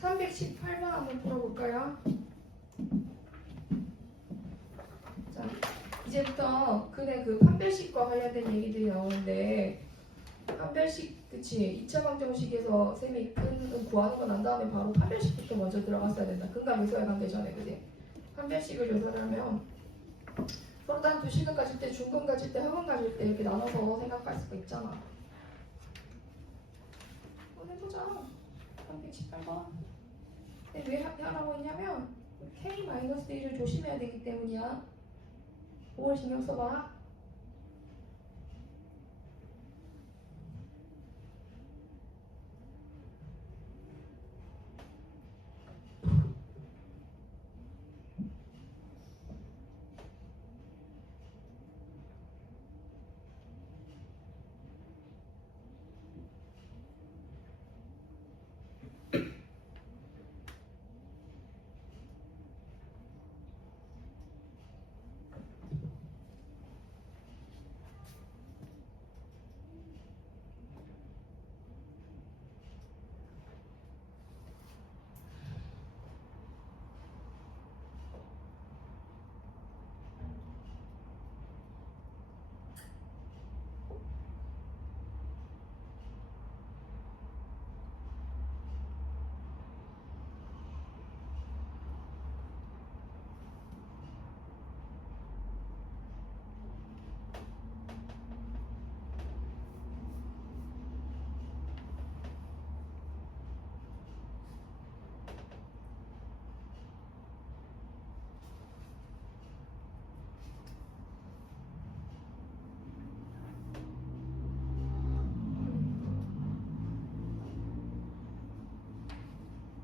318번 한번 풀어볼까요? 자, 이제부터 근의 그 판별식과 관련된 얘기들이 나오는데 판별식, 그치? 2차 방정식에서 쌤이 근은 구하는 거 난 다음에 바로 판별식부터 먼저 들어갔어야 된다. 근과 미소에 관계 전에, 그치? 판별식을 조사를 하면 서로 단 두 식을 가질 때, 중근 가질 때, 합은 가질 때 이렇게 나눠서 생각할 수가 있잖아. 한번 해보자. 318번. 근데 왜 하라고 했냐면 K-1을 조심해야 되기 때문이야. 5월 신경 써봐.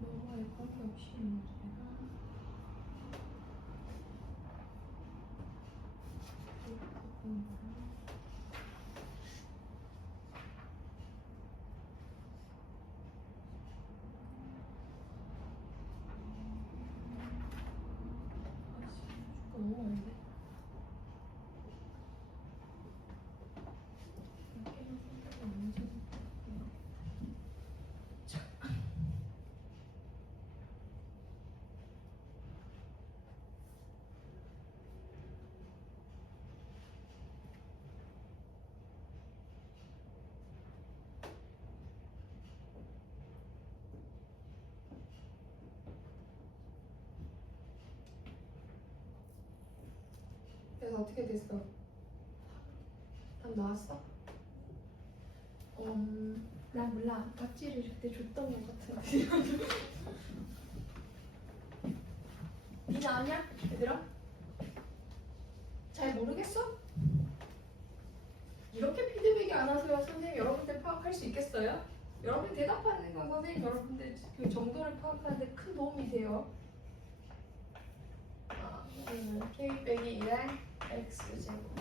너무 알것 없이 문제가 너무 많은데? 이렇게는 생각이 안 나죠. 그래서 어떻게 됐어? 답 나왔어? 난 몰라. 답지를 그때 줬던 것 같은데. 니는 아냐? 얘들아? 잘 모르겠어? 이렇게 피드백이 안 와서야 선생님 여러분들 파악할 수 있겠어요? 여러분 대답하는 건 선생님 여러분들 그 정도를 파악하는데 큰 도움이 돼요. K 빼기 2의 X제곱.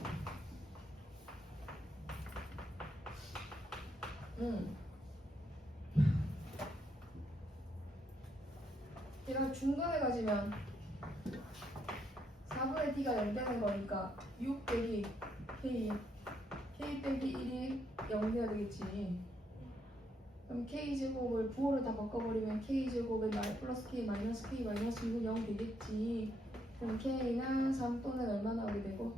얘가 중간에 가지면 4분의 D가 0 되는 거니까 6 빼기 K 빼기 1이 0 돼야 되겠지. 그럼 K제곱을 부호를 다 바꿔버리면 K제곱에 플러스 K 마이너스 K 마이너스 6은 0 되겠지. 그럼 K는 3 또는 얼마 나오게 되고?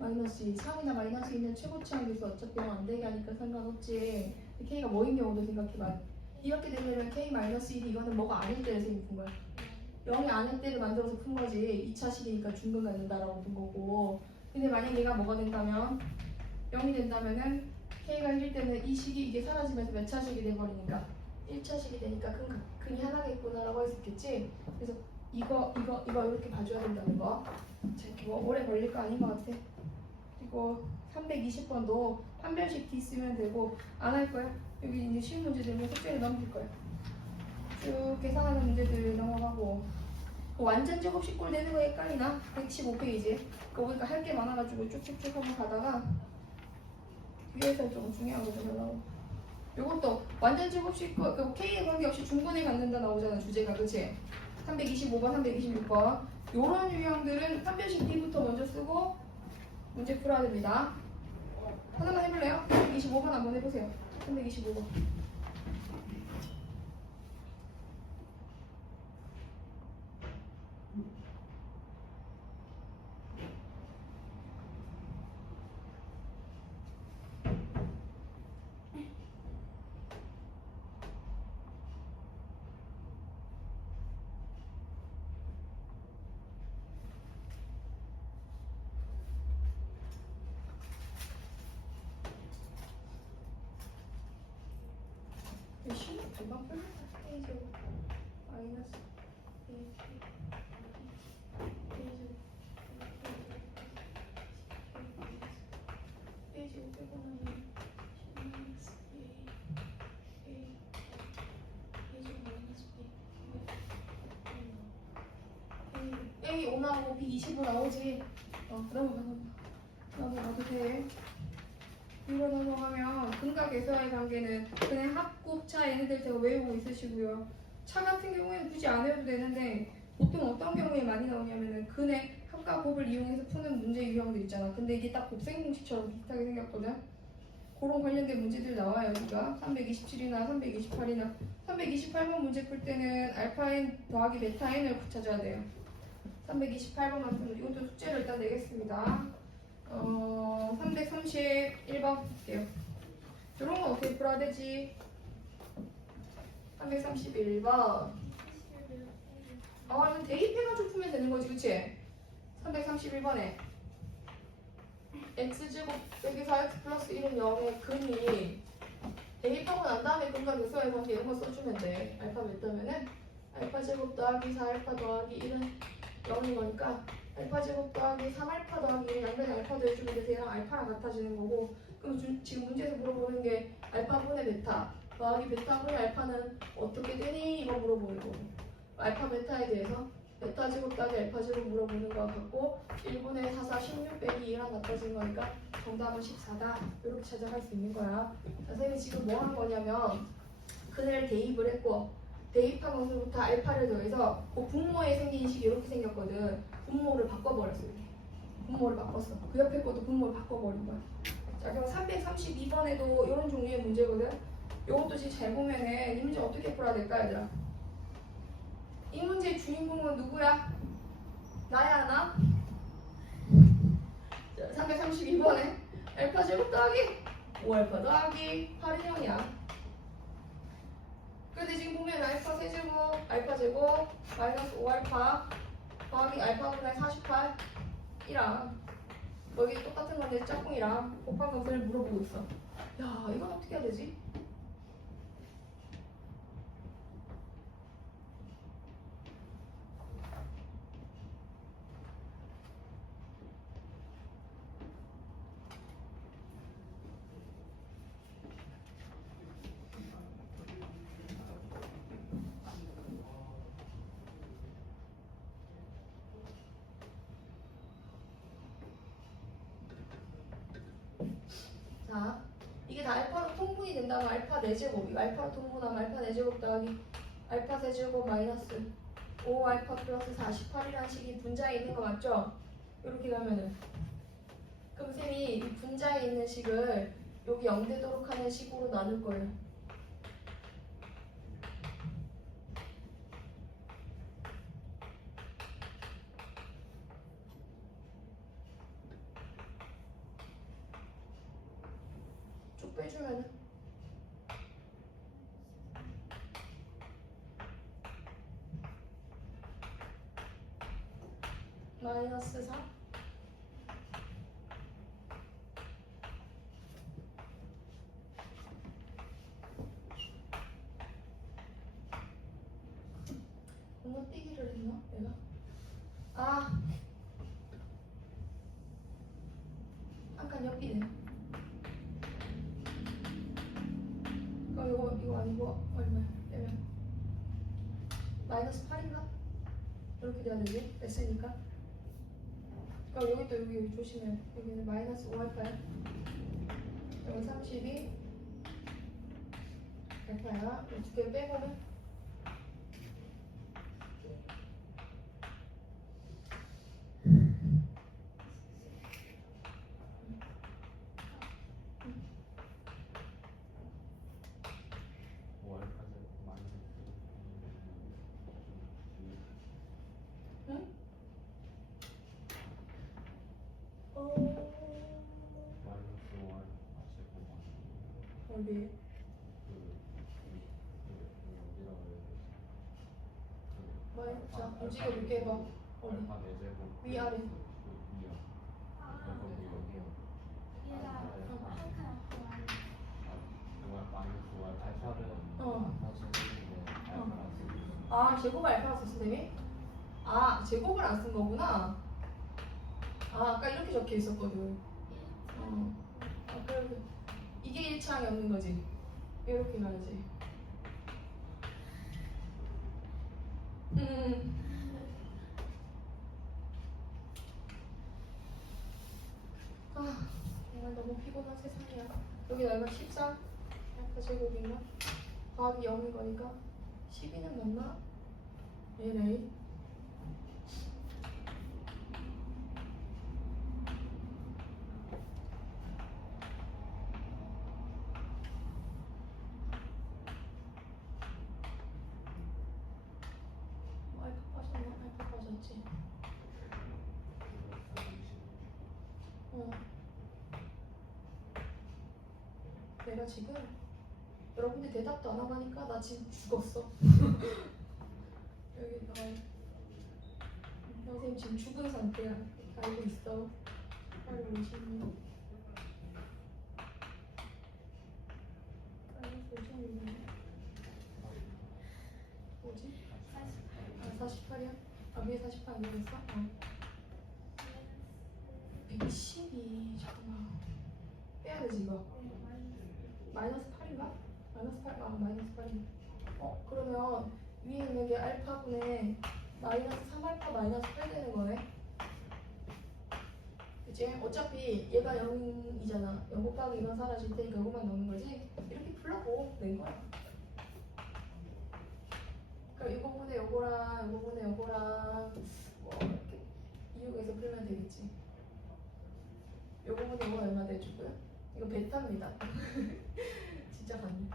마이너스 2. 3이나 마이너스 2는 최고치 함수수 어차피 0 안 되게 하니까 상관없지. K가 뭐인 경우도 생각해봐. 이렇게 되면 K 마이너스 1이 이거는 뭐가 아닐 때를 생긴 푼 거야. 0이 아닐 때를 만들어서 푼 거지. 2차식이니까 중근 갖는다라고 본 거고. 근데 만약 얘가 뭐가 된다면 0이 된다면은 K가 1일 때는 이 식이 이게 사라지면서 몇 차식이 돼버리니까 1차식이 되니까 근이 하나겠구나라고 할 수 있겠지. 그래서 이거 이렇게 봐줘야 된다는 거. 자, 이렇게 뭐 오래 걸릴 거 아닌 것 같아. 그리고 320번도 판별식 D 쓰면 되고 안 할 거야. 여기 이제 쉬운 문제들은 숙제를 넘길 거야. 쭉 계산하는 문제들 넘어가고 완전 제곱식 꼴 되는 거 헷갈리나? 115페이지. 그거 보니까 할 게 많아가지고 쭉쭉쭉 한번 가다가 위에서 조금 중요한 거 좀 나와. 요것도 완전 제곱식 그 K에 관계없이 중분을 갖는다 나오잖아 주제가 그치? 325번, 326번 요런 유형들은 한 변씩 B부터 먼저 쓰고 문제 풀어야 됩니다. 하나만 해볼래요? 325번 한번 해보세요. 325번. 열심히 금방 풀린다. A제곱 마이너스 A제곱 빼고 나면 마이너스 A제곱 마이너스 A 5 나오고 B 25 나오지. 넘어가도 돼. 이거 넘어가면 근각에서의 관계는 그냥 합곱차 얘네들 제가 외우고 있으시고요. 차 같은 경우에는 굳이 안 외워도 되는데 보통 어떤 경우에 많이 나오냐면은 근의 합과 곱을 이용해서 푸는 문제 유형들 있잖아. 근데 이게 딱 곱셈 공식처럼 비슷하게 생겼거든. 그런 관련된 문제들 나와요. 여기가 327이나 328이나 328번 문제 풀 때는 알파인 더하기 베타인을 찾아야 돼요. 328번 같은 이것도 숙제를 일단 내겠습니다. 331번 볼게요. 이런 건 어떻게 풀어야 되지? 331번. 이건 대입해가지고 풀면 되는 거지, 그치? 331번에 x제곱 빼기 4x 플러스 1은 0의 근이 대입하고 난 다음에 근과 계수의 관계 이런 거 써주면 돼. 알파 베타면은 알파 제곱 더하기 4알파 더하기 1은 0인 거니까 알파 제곱 더하기 3알파 더하기 양변에 알파도 해주면 돼서 얘랑 알파랑 같아지는 거고. 그럼 지금 문제에서 물어보는 게 알파분의 베타 더하기 베타분의 알파는 어떻게 되니? 이거 물어보는 거고. 알파 베타에 대해서 베타 제곱 더하기 알파 제곱 물어보는 거 같고 1분의 4, 4, 16 빼기 2랑 같아진 거니까 정답은 14다. 이렇게 찾아갈 수 있는 거야. 자, 선생님이 지금 뭐 한 거냐면 근을 대입을 했고 대입한 것으로부터 알파를 더해서 그 분모에 생긴 식이 이렇게 생겼거든. 분모를 바꿔버렸어. 이렇게. 분모를 바꿨어. 그 옆에 것도 분모를 바꿔버린 거야. 자, 그럼 332번에도 이런 종류의 문제거든. 이것도 지금 잘 보면은 이 문제 어떻게 풀어야 될까, 얘들아? 이 문제의 주인공은 누구야? 나야, 나? 자, 332번에 알파 제곱 더하기 5알파 더하기 8은 0이야. 근데 지금 보면 알파 세제곱, 알파 제곱, 마이너스 5알파 더하기 알파분의 48이랑 여기 똑같은 건데 짝꿍이랑 곱한 것을 물어보고 있어. 야, 이건 어떻게 해야 되지? 자, 이게 다 알파로 통분이 된다면 알파 4제곱, 이거 알파로 통분하면 알파 4제곱 더하기 알파 세제곱 마이너스 5알파 플러스 48이라는 식이 분자에 있는 거 맞죠? 이렇게 가면은 그럼 쌤이 이 분자에 있는 식을 여기 0 되도록 하는 식으로 나눌 거예요. 쭉 빼주면은 마이너스 4 건너뛰기를 했나? 내가? 한 칸 옆이네. 그럼 이거 아니고 얼마야? 빼면 마이너스 8인가? 이렇게 돼야 되지? S니까. 그럼 여기 또 여기 조심해. 여기는 마이너스 5알파야. 여기 32 알파야. 이 두 개 빼보면 응? 어디? 자, 움직여 볼게 해봐. 어디? 위아래. 아, 제곱 알파 썼어, 선생님이? 아, 제곱을 안 쓴 거구나. 아, 아까 이렇게 적혀 있었거든. 아, 그래. 이게 일치항이 없는 거지. 이렇게 가야지. 아, 정말 너무 피곤한 세상이야. 여기 얼마 14? 알파 제곱인가? 곱하기 0인 거니까 12는 맞나? 얘네. 알파 빠졌나? 알파 빠졌지. 내가 지금 여러분들 대답도 안 하고 하니까 나 지금 죽었어. 여기 나 선생님 지금 죽은 상태야. 알고 있어. 빨리 오시면. 빨리 오시면. 뭐지? 아 48이야? 아 위에 48 아니겠어? 112 잠깐만. 빼야 되지 이거. 마이너스 8인가? 마이너스 8? 아 마이너스 8이네. 그러면 위에 있는 게 알파분의 마이너스 3알파 마이너스 8 되는 거네. 그치? 어차피 얘가 0이잖아. 0 곱하기 2가 사라질 테니까 이거만 넣는 거지. 이렇게 풀라고 낸 거야. 그럼 이거분의 요거랑 이거분의 요거랑 뭐 이렇게 이용해서 풀면 되겠지. 요거분의 요거 얼마 돼주고요? 이거 베타입니다. 진짜 같네.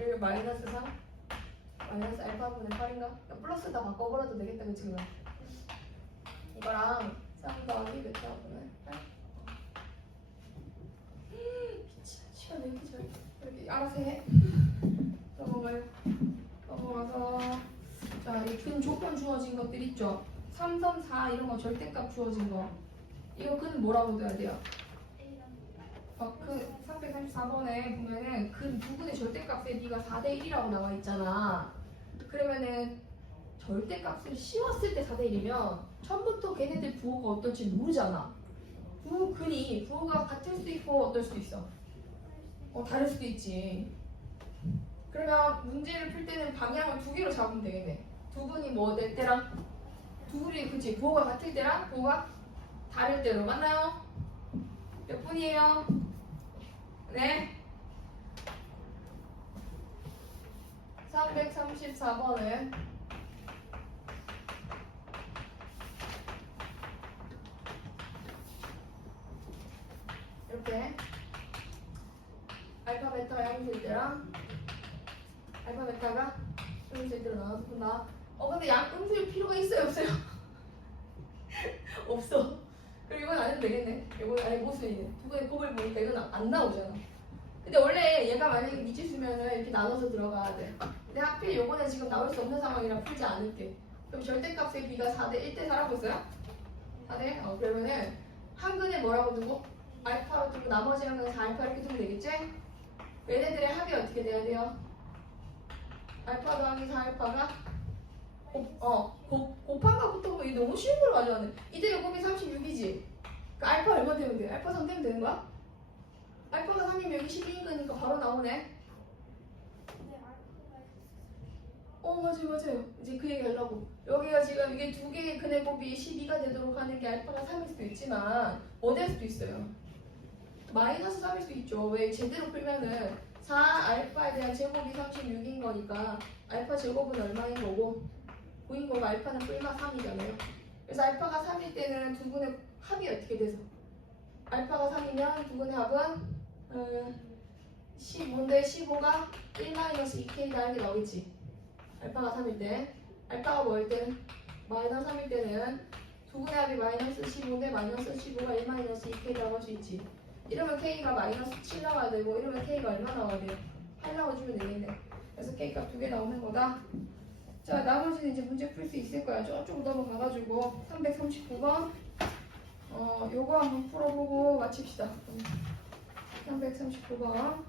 여기 마이너스 3 마이너스 알파분의 8인가? 플러스 다 바꿔버려도 되겠다 그치 그거? 이거랑 3 더하기 베타분의 8 시간 왜 이렇게 잘 여기 알아서 해. 넘어가요. 넘어가서 자, 이 근 조건 주어진 것들 있죠? 3, 3, 4 이런 거 절대값 주어진 거 이거 근 뭐라고 돼야 돼요? 그 334번에 보면은 근 부분의 절대값의 비가 4대 1이라고 나와 있잖아. 그러면은 절대값을 씌웠을 때 4대 1이면 처음부터 걔네들 부호가 어떨지 모르잖아. 근이 부호가 같을 수도 있고 어떨 수도 있어. 다를 수도 있지. 그러면 문제를 풀 때는 방향을 두 개로 잡으면 되겠네. 두 분이 뭐 될 때랑 두 분이 그치 부호가 같을 때랑 부호가 다를 때로 맞나요? 몇 분이에요? 네. 334번은 이렇게 알파 베타가 0일 때랑 알파 베타가 0일 때로 나눠서 푼다. 근데 음수일 필요가 있어요 없어요? 없어. 그럼 이건 안 해도 되겠네. 이건 아니 모순이네. 두 번의 곱을 보니까 이건 안 나오잖아. 근데 원래 얘가 만약에 미지수면은 이렇게 나눠서 들어가야 돼. 근데 하필 요거는 지금 나올 수 없는 상황이라 풀지 않을게. 그럼 절대값의 비가 4대 1대 4라고 했어요? 4대? 그러면은 한 근에 뭐라고 두고? 알파로 두고 나머지 한 근에 4알파 이렇게 두면 되겠지? 얘네들의 합이 어떻게 돼야 돼요? 알파 더하기 4알파가 곱한 거부터 보면 이게 너무 쉬운 걸 가져왔네. 이대로 곱이 36이지? 그 알파 얼마 되면 돼? 알파 3 되면 되는 거야? 알파가 3이면 여기 12인 거니까 바로 나오네. 맞아요. 이제 그 얘기 하려고. 여기가 지금 이게 두 개의 근의 곱이 12가 되도록 하는 게 알파가 3일 수도 있지만 뭐 될 수도 있어요. 마이너스 3일 수 있죠. 왜 제대로 풀면은 4 알파에 대한 제곱이 36인 거니까 알파 제곱은 얼마인 거고 9인 거고 알파는 뿔마 3이잖아요. 그래서 알파가 3일 때는 두 분의 합이 어떻게 돼서 알파가 3이면 두 분의 합은 15인데 15가 1-2K다 이렇게 나오겠지. 알파가 3일 때 알파가 뭐일 때는 마이너스 3일 때는 두 분의 합이 마이너스 15인데 마이너스 15가 1-2K라고 할 수 있지. 이러면 K가 마이너스 7 나와야 되고 이러면 K가 얼마 나와야 돼요? 8 나와주면 되겠네. 그래서 K가 2개 나오는 거다. 자, 나머지는 이제 문제 풀 수 있을 거야. 저쪽 넘어가가지고 339번 요거 한번 풀어보고 마칩시다. 339번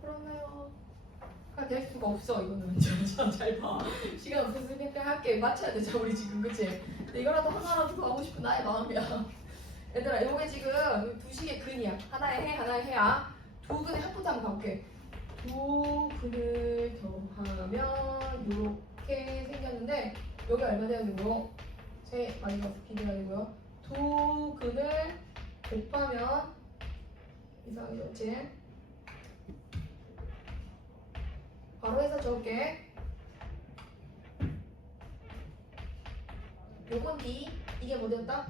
풀었나요? 될 수가 없어 이거는. 잘 봐. 시간 없어서 그냥 할게. 맞춰야 되죠 우리 지금. 그치? 근데 이거라도 하나라도 더 하고 싶은 나의 마음이야. 얘들아 이게 지금 두 식의 근이야. 하나의 해 하나의 해야. 두 근의 합부터 한번 가볼게. 두 근을 더하면 이렇게 생겼는데 여기 얼마 돼야 되고 세 마이너스 b 돼야 되고요. 두 근을 곱하면 이상하게 좋지. 바로 해서 적을게. 요건 D, 이게 뭐 되었다?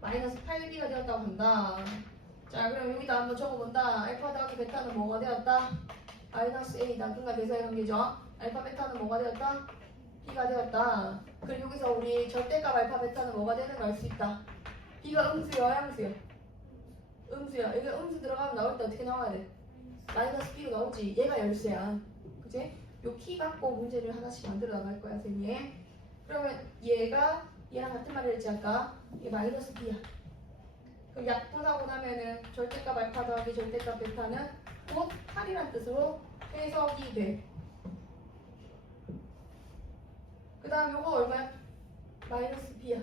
마이너스 8B가 되었다고 한다. 자, 그럼 여기다 한번 적어본다. 알파 더하기 베타는 뭐가 되었다? 마이너스 A다. 그러니까 대사의 관계죠. 알파 베타는 뭐가 되었다? B가 되었다. 그리고 여기서 우리 절대값 알파 베타는 뭐가 되는 걸 알 수 있다. B가 음수야, 양수야? 음수야. 여기 음수 들어가면 나올 때 어떻게 나와야 돼? 마이너스 B로 나오지. 얘가 열쇠야. 그치? 요 키 갖고 문제를 하나씩 만들어 나갈 거야, 선생님. 그러면 얘가 얘랑 같은 말을 했지 아까. 이게 마이너스 B야. 그럼 약분하고 나면은 절대값 알파 더하기 절대값 베타는 곧 8이란 뜻으로 해석이 돼. 그 다음 요거 얼마야? 마이너스 B야.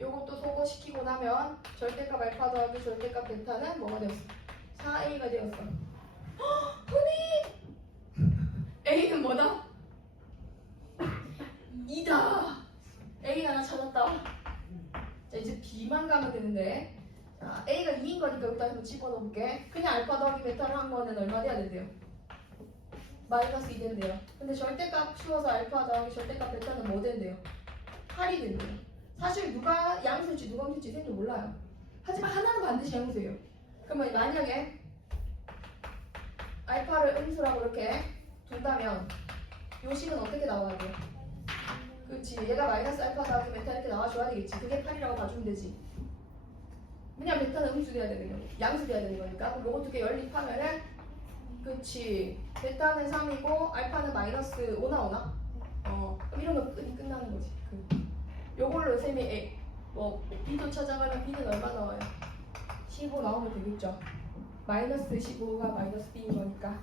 요것도 소거시키고 나면 절대값 알파 더하기 절대값 베타는 뭐가 되었어? 4A가 되었어. 헉! honey! A는 뭐다? 2다. A 하나 찾았다. 자 이제 B만 가면 되는데, 자 A가 2인 거니까 여기다 한번 집어넣어볼게. 그냥 알파 더하기 베타를 한 거는 얼마 돼야 된대요? 마이너스 2 된대요. 근데 절대값 치워서 알파 더하기 절대값 베타는 뭐 된대요? 8이 된대요. 사실 누가 양수일지 누가 음수일지 선생님 몰라요. 하지만 하나는 반드시 양수예요. 그러면 만약에 알파를 음수라고 이렇게 둔다면 요 식은 어떻게 나와야 돼? 그렇지. 얘가 마이너스 알파 더하기 베타 이렇게 나와줘야 되겠지. 그게 8이라고 봐주면 되지. 왜냐면 베타는 음수 돼야 되는 거, 양수 돼야 되는 거니까. 그럼 요거 두 개 연립하면은 그렇지. 베타는 3이고 알파는 마이너스 5 나오나? 그럼 이러면 끝나는 거지. 요걸로 쌤이 B도 찾아가면 B는 얼마 나와요? 15 나오면 되겠죠. 마이너스 15가 마이너스 B인 거니까.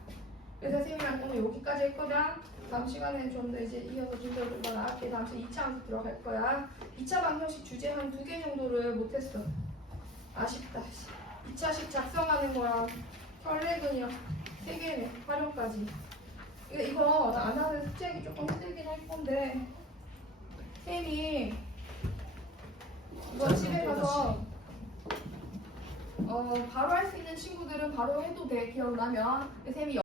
그래서 선생님이랑 오늘 여기까지 했거든. 다음 시간에는 좀 더 이제 이어서 진도를 좀 더 나갈게. 다음 시간 2차 함수 들어갈 거야. 2차 방정식 주제 한 2개 정도를 못했어. 아쉽다. 2차식 작성하는 거랑 설레근이랑 3개네. 활용까지. 이거 나 안 하는 숙제하기 조금 힘들긴 할 건데 쌤이 이거 집에 가서 바로 할 수 있는 친구들은 바로 해도 돼. 기억나면 쌤이